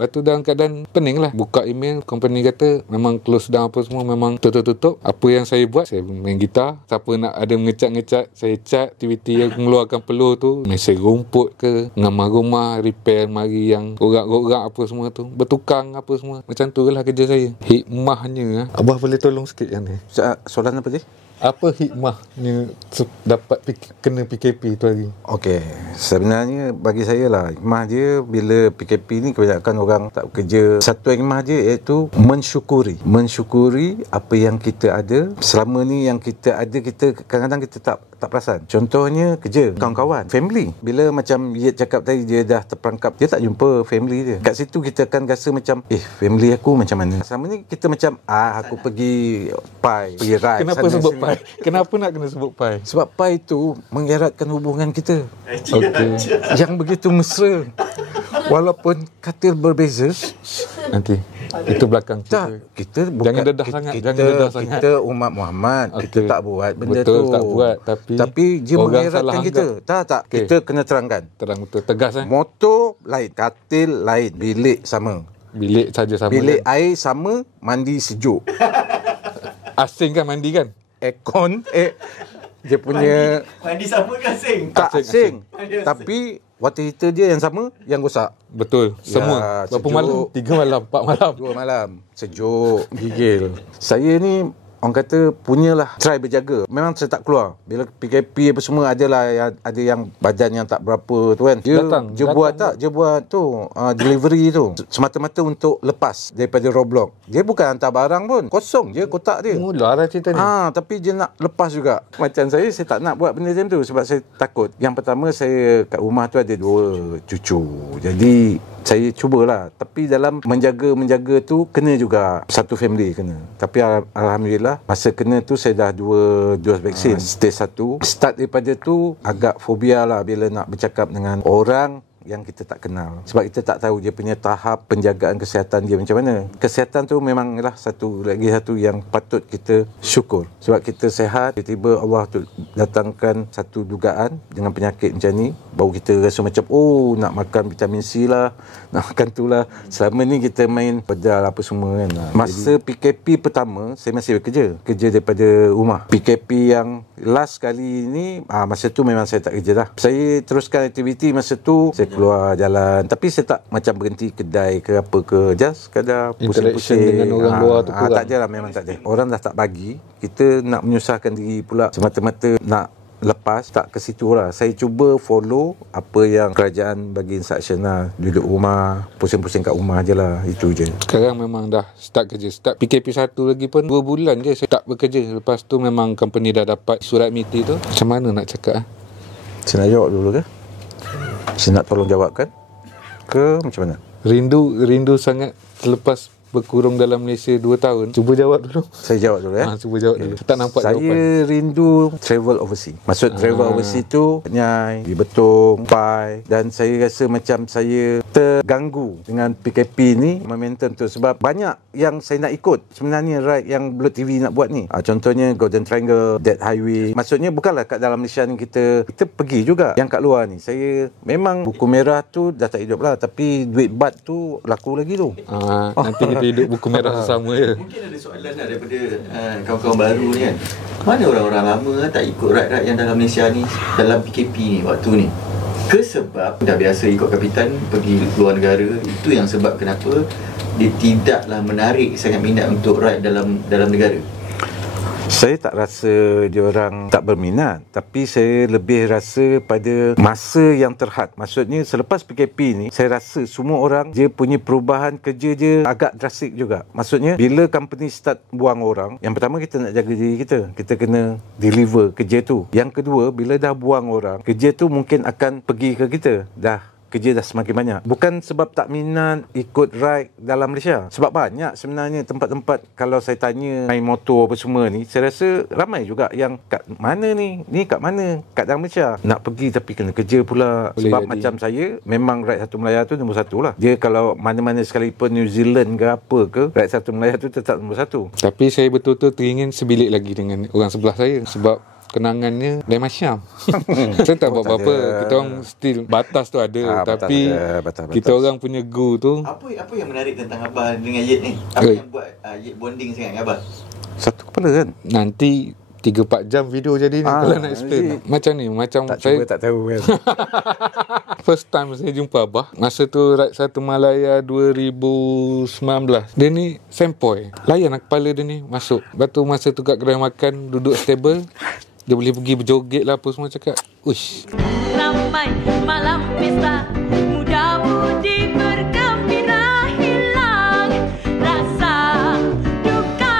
Lepas tu dalam keadaan pening lah. Buka email, company kata memang close down apa semua, memang tutup. Apa yang saya buat, saya main gitar. Siapa nak ada mengecat-ngecat, saya cat. Aktiviti yang mengeluarkan peluh tu, mesej rumput ke, ngamah rumah, repair mari yang gorak-gorak apa semua tu, bertukang apa semua. Macam tu lah kerja saya. Hikmahnya, abah boleh tolong sikit yang ni? Soalan apa dia? Apa hikmahnya dapat kena PKP tu hari? Okey, sebenarnya bagi saya lah, hikmah dia bila PKP ni kebanyakan orang tak bekerja. Satu hikmah dia iaitu mensyukuri apa yang kita ada. Selama ni yang kita ada, kita kadang-kadang kita tak perasan. Contohnya kerja, kawan-kawan, family. Bila macam Yet cakap tadi, dia dah terperangkap, dia tak jumpa family dia. Kat situ kita akan rasa macam family aku macam mana. Selama ni kita macam aku pergi pai, pergi ride. Kenapa sebut pai? Kenapa nak kena sebut pai? Sebab pai itu mengeratkan hubungan kita. Okey. Yang begitu mesra. Walaupun katil berbeza. Nanti itu belakang kita. Kita bukan, jangan dedah sangat. Kita umat Muhammad. Okay. Kita tak buat benda betul, tu. tak buat. Tapi dia mengeratkan kita. Tak. Okay. Kita kena terangkan. Terang betul. Tegas. Motor lain. Katil lain. Bilik sama. Bilik saja sama. Bilik air sama. Mandi sejuk. Asing kan mandi kan? Aircon. Dia punya... Mandi sama ke asing? Tak asing. Tapi water heater dia yang sama yang rosak. Betul. Semua. Berapa sejuk. malam? 3 malam, 4 malam. 2 malam. Sejuk, gigil. Saya ni orang kata punyalah try berjaga. Memang saya tak keluar. Bila PKP apa semua ada yang badan yang tak berapa tu kan. Dia buat tu delivery tu semata-mata untuk lepas daripada Roblox. Dia bukan hantar barang pun. Kosong je kotak dia. Mula lah cerita ni. Tapi dia nak lepas juga. Macam saya tak nak buat benda macam tu sebab saya takut. Yang pertama saya kat rumah tu ada 2 cucu. Jadi saya cubalah. Tapi dalam menjaga tu kena juga. Satu family kena. Tapi Alhamdulillah masa kena tu saya dah 2 dos vaksin. Stage 1. Start daripada tu agak fobia lah bila nak bercakap dengan orang yang kita tak kenal. Sebab kita tak tahu dia punya tahap penjagaan kesihatan dia macam mana. Kesihatan tu memanglah satu yang patut kita syukur. Sebab kita sehat, tiba-tiba Allah tu datangkan satu dugaan dengan penyakit macam ni, baru kita rasa macam nak makan vitamin C lah, nak makan tu lah. Selama ni kita main pedal apa semua kan. Masa PKP pertama saya masih kerja daripada rumah. PKP yang last kali ni masa tu memang saya tak kerja dah. Saya teruskan aktiviti masa tu. Saya keluar jalan, tapi saya tak macam berhenti kedai ke apa ke, just sekadar interaction pusing-pusing dengan orang luar tu kurang. tak ada lah, memang tak ada. Orang dah tak bagi, kita nak menyusahkan diri pula semata-mata nak lepas, tak ke situ lah. Saya cuba follow apa yang kerajaan bagi instruction lah. Duduk rumah, pusing-pusing kat rumah je lah. Itu je. Sekarang memang dah start kerja. Start PKP 1 lagi pun 2 bulan je saya tak bekerja. Lepas tu memang company dah dapat surat miti tu. Macam mana nak cakap? Saya nak jawab dulu ke? Saya nak tolong jawabkan ke macam mana? Rindu sangat selepas berkurung dalam Malaysia 2 tahun. Cuba jawab dulu. Saya jawab dulu Cuba jawab dulu. Tak nampak saya jawapan. Saya rindu travel overseas. Maksud travel overseas tu Nyai, di Betong, Pai, dan saya rasa macam saya terganggu dengan PKP ni momentum tu sebab banyak yang saya nak ikut sebenarnya ride yang Blood TV nak buat ni. Contohnya Golden Triangle, Dead Highway. Maksudnya bukanlah kat dalam Malaysia ni kita pergi juga. Yang kat luar ni saya memang buku merah tu dah tak hidup lah, tapi duit bat tu laku lagi tu. Nanti kita hidup buku merah sesama je. Mungkin ada soalan lah daripada kawan-kawan baru ni kan. Mana orang-orang lama tak ikut ride-ride yang dalam Malaysia ni, dalam PKP ni, waktu ni? Ke sebab dah biasa ikut kapitan pergi luar negara, itu yang sebab kenapa dia tidaklah menarik sangat minat untuk ride dalam negara? Saya tak rasa diorang tak berminat, tapi saya lebih rasa pada masa yang terhad. Maksudnya selepas PKP ni, saya rasa semua orang dia punya perubahan kerja dia agak drastik juga. Maksudnya bila company start buang orang, yang pertama kita nak jaga diri kita. Kita kena deliver kerja tu. Yang kedua, bila dah buang orang, kerja tu mungkin akan pergi ke kita. Kerja dah semakin banyak. Bukan sebab tak minat ikut ride dalam Malaysia. Sebab banyak sebenarnya tempat-tempat, kalau saya tanya main motor apa semua ni, saya rasa ramai juga yang kat mana ni kat mana, kat dalam Malaysia. Nak pergi tapi kena kerja pula. Boleh sebab jadi. Macam saya, memang ride Satu Melaya tu nombor 1 lah. Dia kalau mana-mana sekalipun New Zealand ke apa ke, ride Satu Melaya tu tetap nombor 1. Tapi saya betul-betul teringin sebilik lagi dengan orang sebelah saya. Sebab kenangannya lain macam. Saya tak buat apa-apa. Kita orang still batas tu ada. Tapi batas. kita orang punya go tu. Apa yang menarik tentang Abah dengan Yet ni? Apa yang buat Yet bonding sangat dengan Abah? Satu kepala kan. Nanti 3-4 jam video jadi ni kalau nak explain. Macam ni, macam Tak saya cuba tak tahu kan. first time saya jumpa Abah, masa tu ride Satu Malaya 2019. Dia ni sempoi. Layan kepala dia ni masuk. Lepas tu masa tu kat kedai makan, duduk stable, dia boleh pergi berjoget lah apa semua, cakap uish. Ramai malam pesta, muda budi bergembira, hilang rasa duka.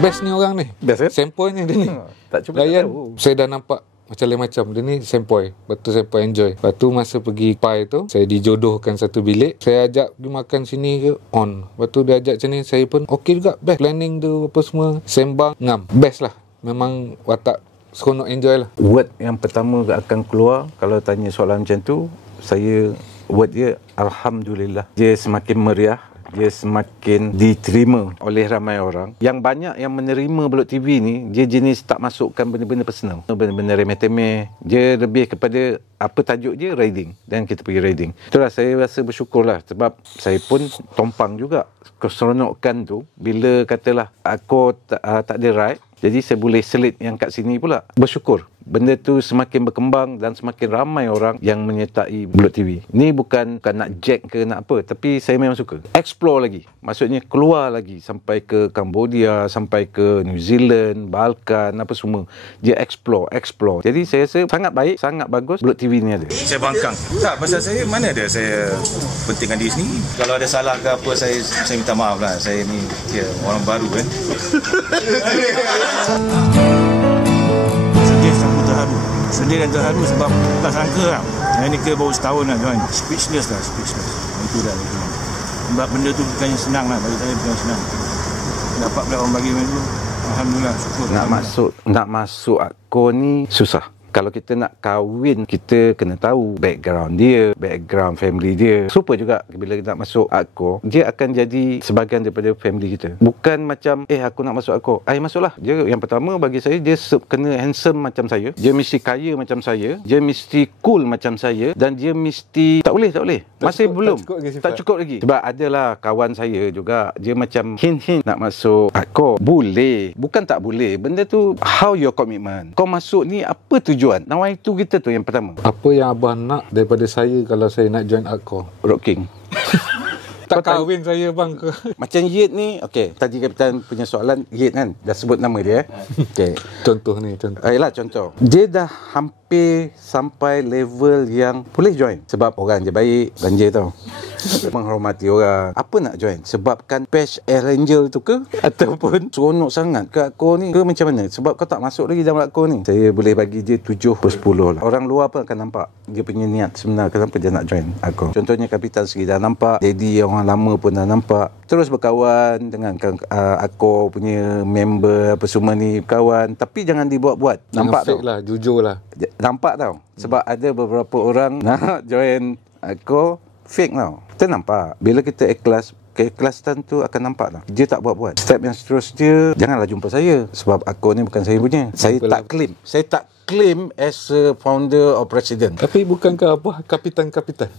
Best ni orang ni. Best kan? Sempoi ni dia ni. Tak cuba Layan, tak tahu. saya dah nampak macam lain macam. Dia ni sempoi. Betul sempoi enjoy. Lepas tu masa pergi Pai tu, saya dijodohkan satu bilik. Saya ajak pergi makan sini ke, on. Lepas tu dia ajak macam ni, saya pun okey juga. Best. Planning tu apa semua, sembang, ngam. Best lah. Memang watak seronok, enjoy lah. Word yang pertama akan keluar kalau tanya soalan macam tu, word dia Alhamdulillah. Dia semakin meriah, dia semakin diterima oleh ramai orang. Yang banyak yang menerima Block TV ni, dia jenis tak masukkan benda-benda personal, benda-benda remeh-temeh. Dia lebih kepada apa tajuk dia, riding, dan kita pergi riding. Itulah saya rasa bersyukur lah, sebab saya pun tompang juga keseronokan tu. Bila katalah aku tak ada ride, jadi saya boleh selit yang kat sini pula. Bersyukur benda tu semakin berkembang dan semakin ramai orang yang menyertai Bulut TV. Ni bukan nak jack ke nak apa, tapi saya memang suka. Explore lagi. Maksudnya keluar lagi sampai ke Cambodia, sampai ke New Zealand, Balkan, apa semua. Dia explore. Jadi saya rasa sangat baik, sangat bagus Bulut TV ni ada. Saya bangkang. Tak, pasal saya mana ada saya pentingkan diri sendiri. Kalau ada salah ke apa, saya minta maaf lah. Saya ni orang baru kan. Sedih dan terharu sebab tak sangka lah. Yang ni baru setahun lah join. Speechless. Itu dah. Sebab benda tu bukan yang senang lah. Bagi saya bukan senang. Dapat pula orang bagi macam tu. Alhamdulillah, syukur. Nak masuk akor ni susah. Kalau kita nak kahwin, kita kena tahu background dia, background family dia. Super juga bila kita nak masuk akor, dia akan jadi sebahagian daripada family kita. Bukan macam, aku nak masuk akor. Masuklah. Dia yang pertama bagi saya, dia kena handsome macam saya. Dia mesti kaya macam saya. Dia mesti cool macam saya. Dan dia mesti... Tak boleh. Masih belum. Tak cukup lagi. Sebab adalah kawan saya juga, dia macam hint nak masuk akor. Boleh. Bukan tak boleh. Benda tu, how your commitment. Kau masuk ni, apa tujuan? Nawai itu kita tu yang pertama. Apa yang abang nak daripada saya kalau saya nak join akor? Rock King. Tak kahwin saya bang ke? Macam Yit ni, tadi Kapitan punya soalan, Yit kan, dah sebut nama dia. Contoh. Yalah, contoh. Dia dah hampir sampai level yang boleh join. Sebab orang dia baik, ganja tau. Menghormati orang. Apa nak join? Sebabkan patch Angel tu ke? Ataupun seronok sangat ke akor ni? Ke macam mana? Sebab kau tak masuk lagi dalam akor ni. Saya boleh bagi dia 7/10 lah. Orang luar pun akan nampak dia punya niat sebenar kenapa dia nak join akor. Contohnya Kapitan sendiri dah nampak, Daddy orang lama pun dah nampak. Terus berkawan dengan akor punya member apa semua ni, kawan. Tapi jangan dibuat-buat. Nampak tau lah, jujur lah. Nampak tau. Sebab ada beberapa orang nak join akor fake tau. Kita nampak. Bila kita ikhlas, keikhlasan tu akan nampak tau. Dia tak buat-buat. Step yang seterusnya, janganlah jumpa saya. Sebab akor ni bukan saya punya. Saya tak claim as a founder or president. Tapi bukankah apa kapitan? Kapitan.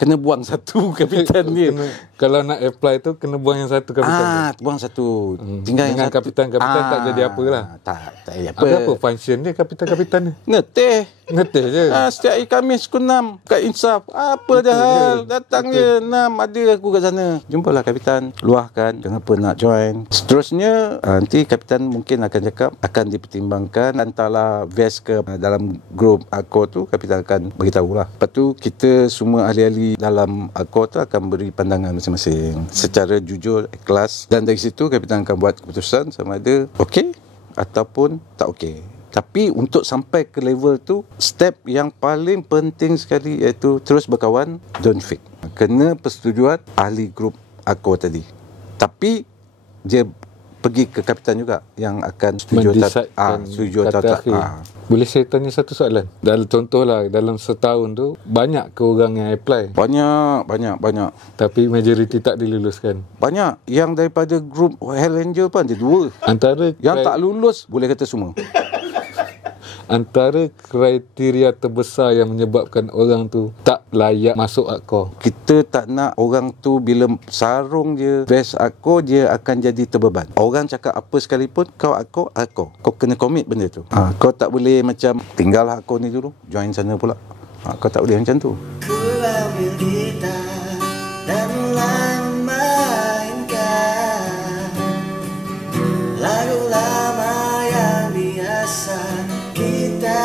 Kena buang satu kapitan dia. Kalau nak apply tu kena buang yang satu kapitan. Buang satu. Tinggal dengan yang satu. kapitan tak jadi apalah. Tak jadi apa. Apa function dia kapitan ni? Ngeteh je. Setiap hari Khamis pukul 6 kat Insaf. Apa dah hal? Datang je 6 ada aku kat sana. Jumpalah kapitan, luahkan kenapa nak join. Seterusnya nanti kapitan mungkin akan cakap, akan dipertimbangkan hantarlah vest ke dalam grup akor tu, kapitan akan beritahulah. Lepas tu kita semua ahli-ahli dalam akor tu akan beri pandangan masing-masing secara jujur, ikhlas, dan dari situ kapitan akan buat keputusan sama ada okey ataupun tak okey. Tapi untuk sampai ke level tu, step yang paling penting sekali iaitu terus berkawan, don't fake. Kena persetujuan ahli grup akor tadi. Tapi dia pergi ke kapitan juga yang akan setuju atau tak. Boleh saya tanya satu soalan? Contohlah dalam setahun tu banyak ke orang yang apply? Banyak. Tapi majoriti tak diluluskan. Banyak. Yang daripada grup Hell Angel pun ada 2. Antara yang tak lulus boleh kata semua. Antara kriteria terbesar yang menyebabkan orang tu tak layak masuk akor. Kita tak nak orang tu bila sarung je vest akor, dia akan jadi terbeban. Orang cakap apa sekalipun, kau akor. Kau kena commit benda tu. Kau tak boleh macam tinggallah akor ni dulu, join sana pula. Kau tak boleh macam tu. Ku ambil gitar dan mulai memainkan lagu lama yang biasa kita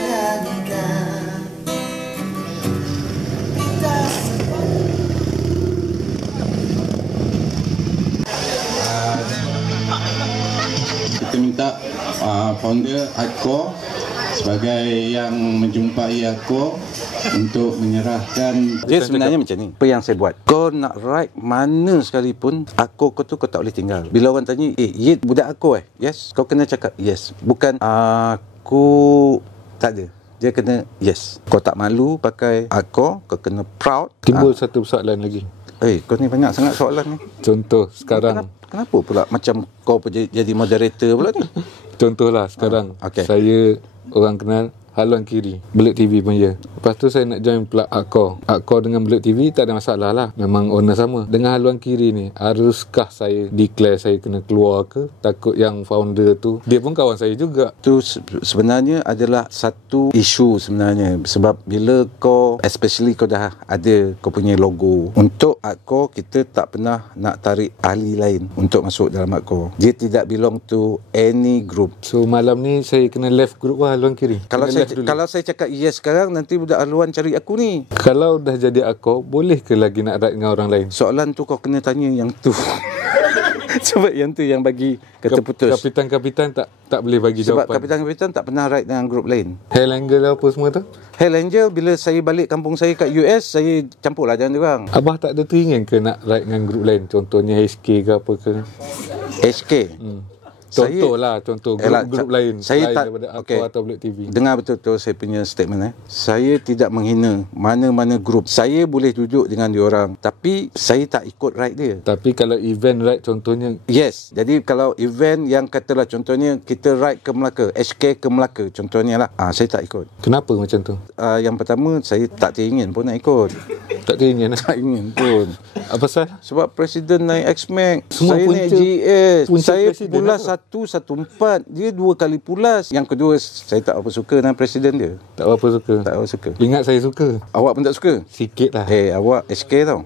nyanyikan. Kita minta founder akor sebagai yang menjumpai akor untuk menyerahkan. Dia sebenarnya macam ni. Apa yang saya buat, kau nak ride mana sekalipun, akor kau tu kau tak boleh tinggal. Bila orang tanya, Yit budak akor yes, kau kena cakap yes. Bukan aku tak ada. Dia kena yes. Kau tak malu pakai akor, kau kena proud. Timbul satu soalan lagi. Kau ni banyak sangat soalan ni. Contoh sekarang. Kenapa pula macam kau jadi moderator pula ni? Contohlah sekarang saya orang kenal haluan kiri. Belut TV pun ya. Lepas tu saya nak join pula Akor dengan Belut TV tak ada masalah lah. Memang owner sama. Dengan haluan kiri ni, haruskah saya declare saya kena keluar ke? Takut yang founder tu, dia pun kawan saya juga. Itu sebenarnya adalah satu isu sebenarnya. Sebab bila kau, especially kau dah ada kau punya logo, untuk Akor kita tak pernah nak tarik ahli lain untuk masuk dalam Akor. Dia tidak belong to any group. So malam ni saya kena left group lah, haluan kiri. Kalau saya cakap yes sekarang, nanti budak haluan cari aku ni. Kalau dah jadi Akor, boleh ke lagi nak ride dengan orang lain? Soalan tu kau kena tanya yang tu. Sebab yang tu yang bagi kata putus. Kapitan tak boleh bagi sebab jawapan. kapitan tak pernah ride dengan grup lain. Hell Angel apa semua tu? Hell Angel, bila saya balik kampung saya kat US, saya campur lah dengan diorang. Abah tak ada teringin ke nak ride dengan grup lain? Contohnya HK ke apa ke? HK? Contoh grup lain saya lain tak, daripada Akor atau Belut TV. Dengar betul-betul saya punya statement. Saya tidak menghina mana-mana grup. Saya boleh duduk dengan diorang, tapi saya tak ikut ride dia. Tapi kalau event ride contohnya, yes. Jadi kalau event yang katalah contohnya kita ride ke Melaka, HK ke Melaka contohnya lah, saya tak ikut. Kenapa macam tu? Yang pertama, saya tak teringin pun nak ikut. Tak teringin? Tak ingin pun. Apa pasal? Sebab Presiden naik X-Max, semua saya punca, naik GS, saya pulas apa? 114, dia 2 kali pulas. Yang kedua, saya tak apa suka dengan Presiden dia. Tak apa suka? Tak apa suka. Ingat saya suka. Awak pun tak suka? Sikit lah. Awak HK tau.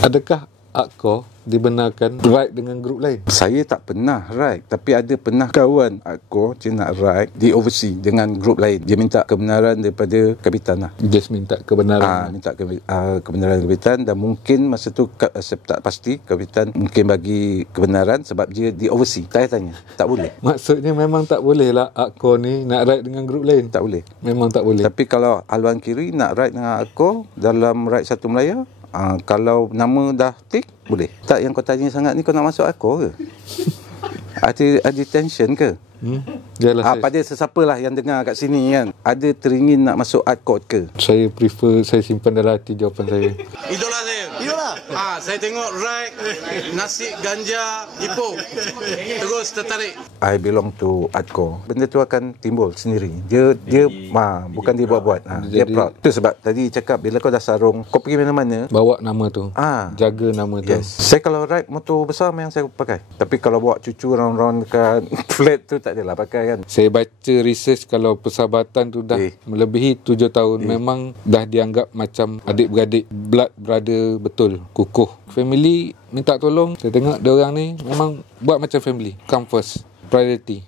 Adakah Akor dibenarkan ride dengan grup lain? Saya tak pernah ride, tapi ada pernah kawan Akor dia nak ride di overseas dengan grup lain. Dia minta kebenaran daripada kapitan lah. Just minta kebenaran. Minta kebenaran kapitan, dan mungkin masa tu saya tak pasti kapitan mungkin bagi kebenaran sebab dia di overseas. Saya tanya, tak boleh? Maksudnya memang tak boleh lah Akor ni nak ride dengan grup lain? Tak boleh. Memang tak boleh. Tapi kalau haluan kiri nak ride dengan Akor dalam ride Satu Melaya, kalau nama dah tick, boleh. Tak, yang kau tanya sangat ni, kau nak masuk Akor ke? Ada tension ke? Pada sesiapa lah yang dengar kat sini kan, ada teringin nak masuk Akor ke? Saya prefer, saya simpan dalam hati jawapan saya. Idola saya. Saya tengok ride nasi ganja Ipoh, terus tertarik. I belong to Akor. Benda tu akan timbul sendiri. Dia bukan dia buat-buat. Dia proud. Itu sebab tadi cakap, bila kau dah sarung, kau pergi mana-mana, bawa nama tu. Jaga nama tu. Yes. Saya kalau ride motor besar memang saya pakai. Tapi kalau bawa cucu round-round dekat flat tu tak adalah pakai kan. Saya baca research, kalau persahabatan tu dah melebihi 7 tahun, memang dah dianggap macam adik-beradik, blood brother betul, kukuh. Family minta tolong, saya tengok diorang ni memang buat macam family. Come first, priority.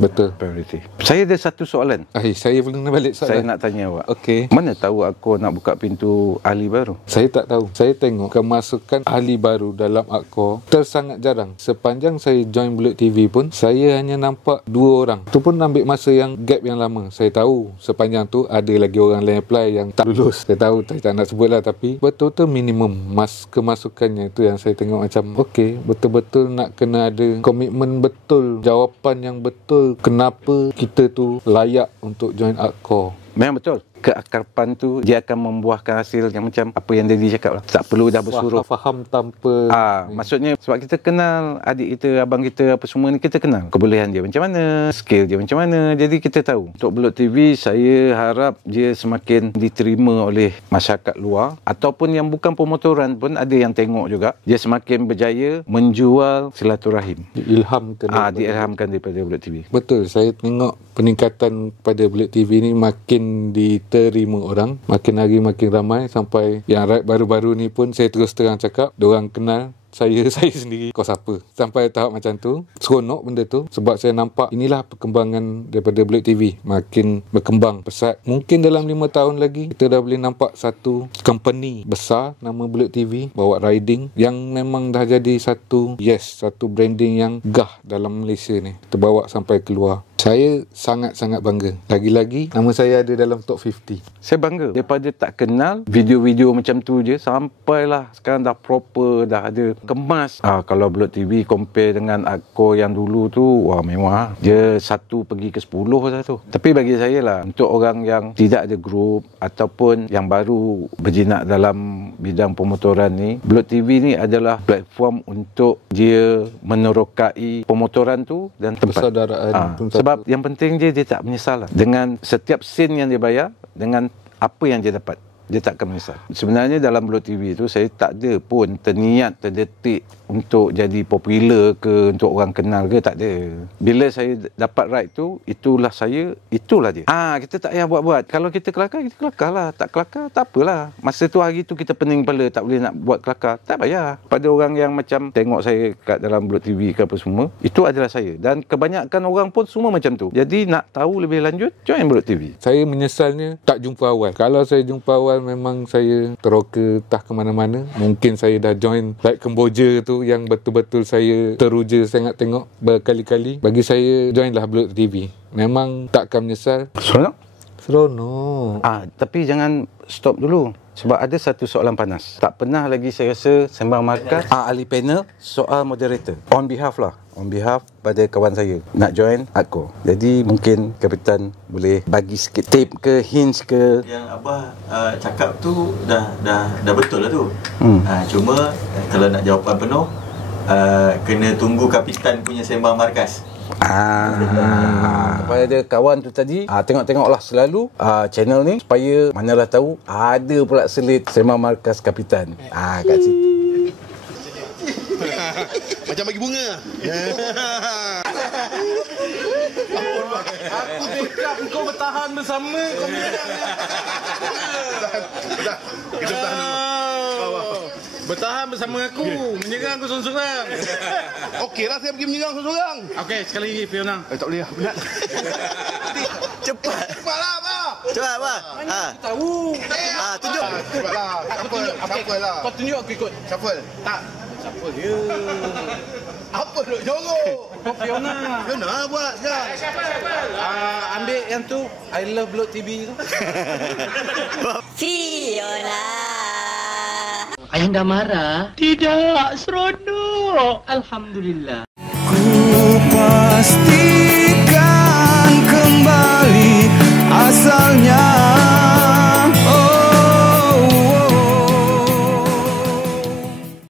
Betul, priority. Saya ada satu soalan. Saya belum balik soalan. Saya nak tanya awak. Okey. Mana tahu Akor nak buka pintu ahli baru? Saya tak tahu. Saya tengok kemasukan ahli baru dalam Akor tersangat jarang. Sepanjang saya join Belut TV pun, saya hanya nampak 2 orang. Itu pun ambil masa yang gap yang lama. Saya tahu sepanjang tu ada lagi orang lain apply yang tak lulus. Saya tahu, saya tak nak sebut lah, tapi betul-betul minimum kemasukannya. Itu yang saya tengok macam okey, betul-betul nak kena ada komitmen betul, jawapan yang betul, kenapa kita tu layak untuk join Akor. Memang betul. Keakraban tu dia akan membuahkan hasil yang macam apa yang Daddy cakap lah. Tak perlu dah bersuruh. Faham tanpa maksudnya sebab kita kenal adik kita, abang kita, apa semua ni kita kenal. Kebolehan dia macam mana, skill dia macam mana. Jadi kita tahu. Untuk Belut TV, saya harap dia semakin diterima oleh masyarakat luar, ataupun yang bukan pemotoran pun ada yang tengok juga. Dia semakin berjaya menjual silaturahim. Diilhamkan daripada Belut TV. Betul. Saya tengok peningkatan pada Belut TV ni makin diterima orang, makin hari makin ramai, sampai yang ride baru-baru ni pun saya terus terang cakap, diorang kenal saya sendiri, kau siapa, sampai tahap macam tu. Seronok benda tu, sebab saya nampak inilah perkembangan daripada Belut TV, makin berkembang pesat. Mungkin dalam 5 tahun lagi kita dah boleh nampak satu company besar nama Belut TV bawa riding yang memang dah jadi satu branding yang gah dalam Malaysia ni, terbawa sampai keluar. Saya sangat-sangat bangga. Lagi-lagi nama saya ada dalam top 50. Saya bangga. Daripada tak kenal, video-video macam tu je, sampailah sekarang dah proper, dah ada kemas. Kalau Belut TV compare dengan Akor yang dulu tu, wah mewah. Dia 1 pergi ke 10 lah tu. Tapi bagi saya lah, untuk orang yang tidak ada grup ataupun yang baru berjinak dalam bidang pemotoran ni, Belut TV ni adalah platform untuk dia menerokai pemotoran tu dan tempat. Persaudaraan. Sebab Sebab yang penting dia tak menyesal lah. Dengan setiap sen yang dia bayar, dengan apa yang dia dapat, dia tak akan menyesal. Sebenarnya dalam Blok TV tu saya tak ada pun terniat, terdetik untuk jadi popular ke, untuk orang kenal ke, tak ada. Bila saya dapat ride tu, itulah saya, itulah dia. Kita tak payah buat-buat. Kalau kita kelakar, kita kelakar lah. Tak kelakar, tak apalah. Masa tu hari tu kita pening kepala, tak boleh nak buat kelakar, tak payah. Pada orang yang macam tengok saya kat dalam Blok TV ke apa semua, itu adalah saya. Dan kebanyakan orang pun semua macam tu. Jadi nak tahu lebih lanjut, join Blok TV. Saya menyesalnya tak jumpa awal. Kalau saya jumpa awal, memang saya teroka entah ke mana-mana. Mungkin saya dah join like Kemboja tu, yang betul-betul saya teruja sangat tengok berkali-kali. Bagi saya, joinlah Blok TV. Memang takkan menyesal. Seronok. Tapi jangan stop dulu. Sebab ada satu soalan panas. Tak pernah lagi saya rasa Sembang Markas ahli panel soal moderator. On behalf lah. On behalf pada kawan saya nak join Adko. Jadi mungkin Kapitan boleh bagi sikit tip ke, hints ke. Yang Abah cakap tu dah betul lah tu. Cuma kalau nak jawapan penuh, kena tunggu Kapitan punya Sembang Markas. Kepada kawan tu tadi, tengok-tengoklah selalu channel ni, supaya manalah tahu ada pula selit Sembang Markas Kapitan kat situ. Macam bagi bunga. Aku backup kau bertahan bersama kau menyegang. Kita bertahan dulu. Bertahan bersama aku, menyerang aku seorang-seorang. Okeylah saya pergi menyerang seorang-seorang. Okey, sekali lagi Fiona. Tak boleh lah, penat. Cepat. Cepatlah, Abah. Cepat, Abah. Tahu. Tunjuk. Cepatlah. Shuffle lah. Kau tunjuk aku ikut. Shuffle. Tak. Siapa dia? Apa duk jorok? Kau Fiona. Fiona buat sekarang. Ambil yang tu, I Love Blok TV tu. Fiona. Ayah dah marah? Tidak, seronok. Alhamdulillah. Ku pasti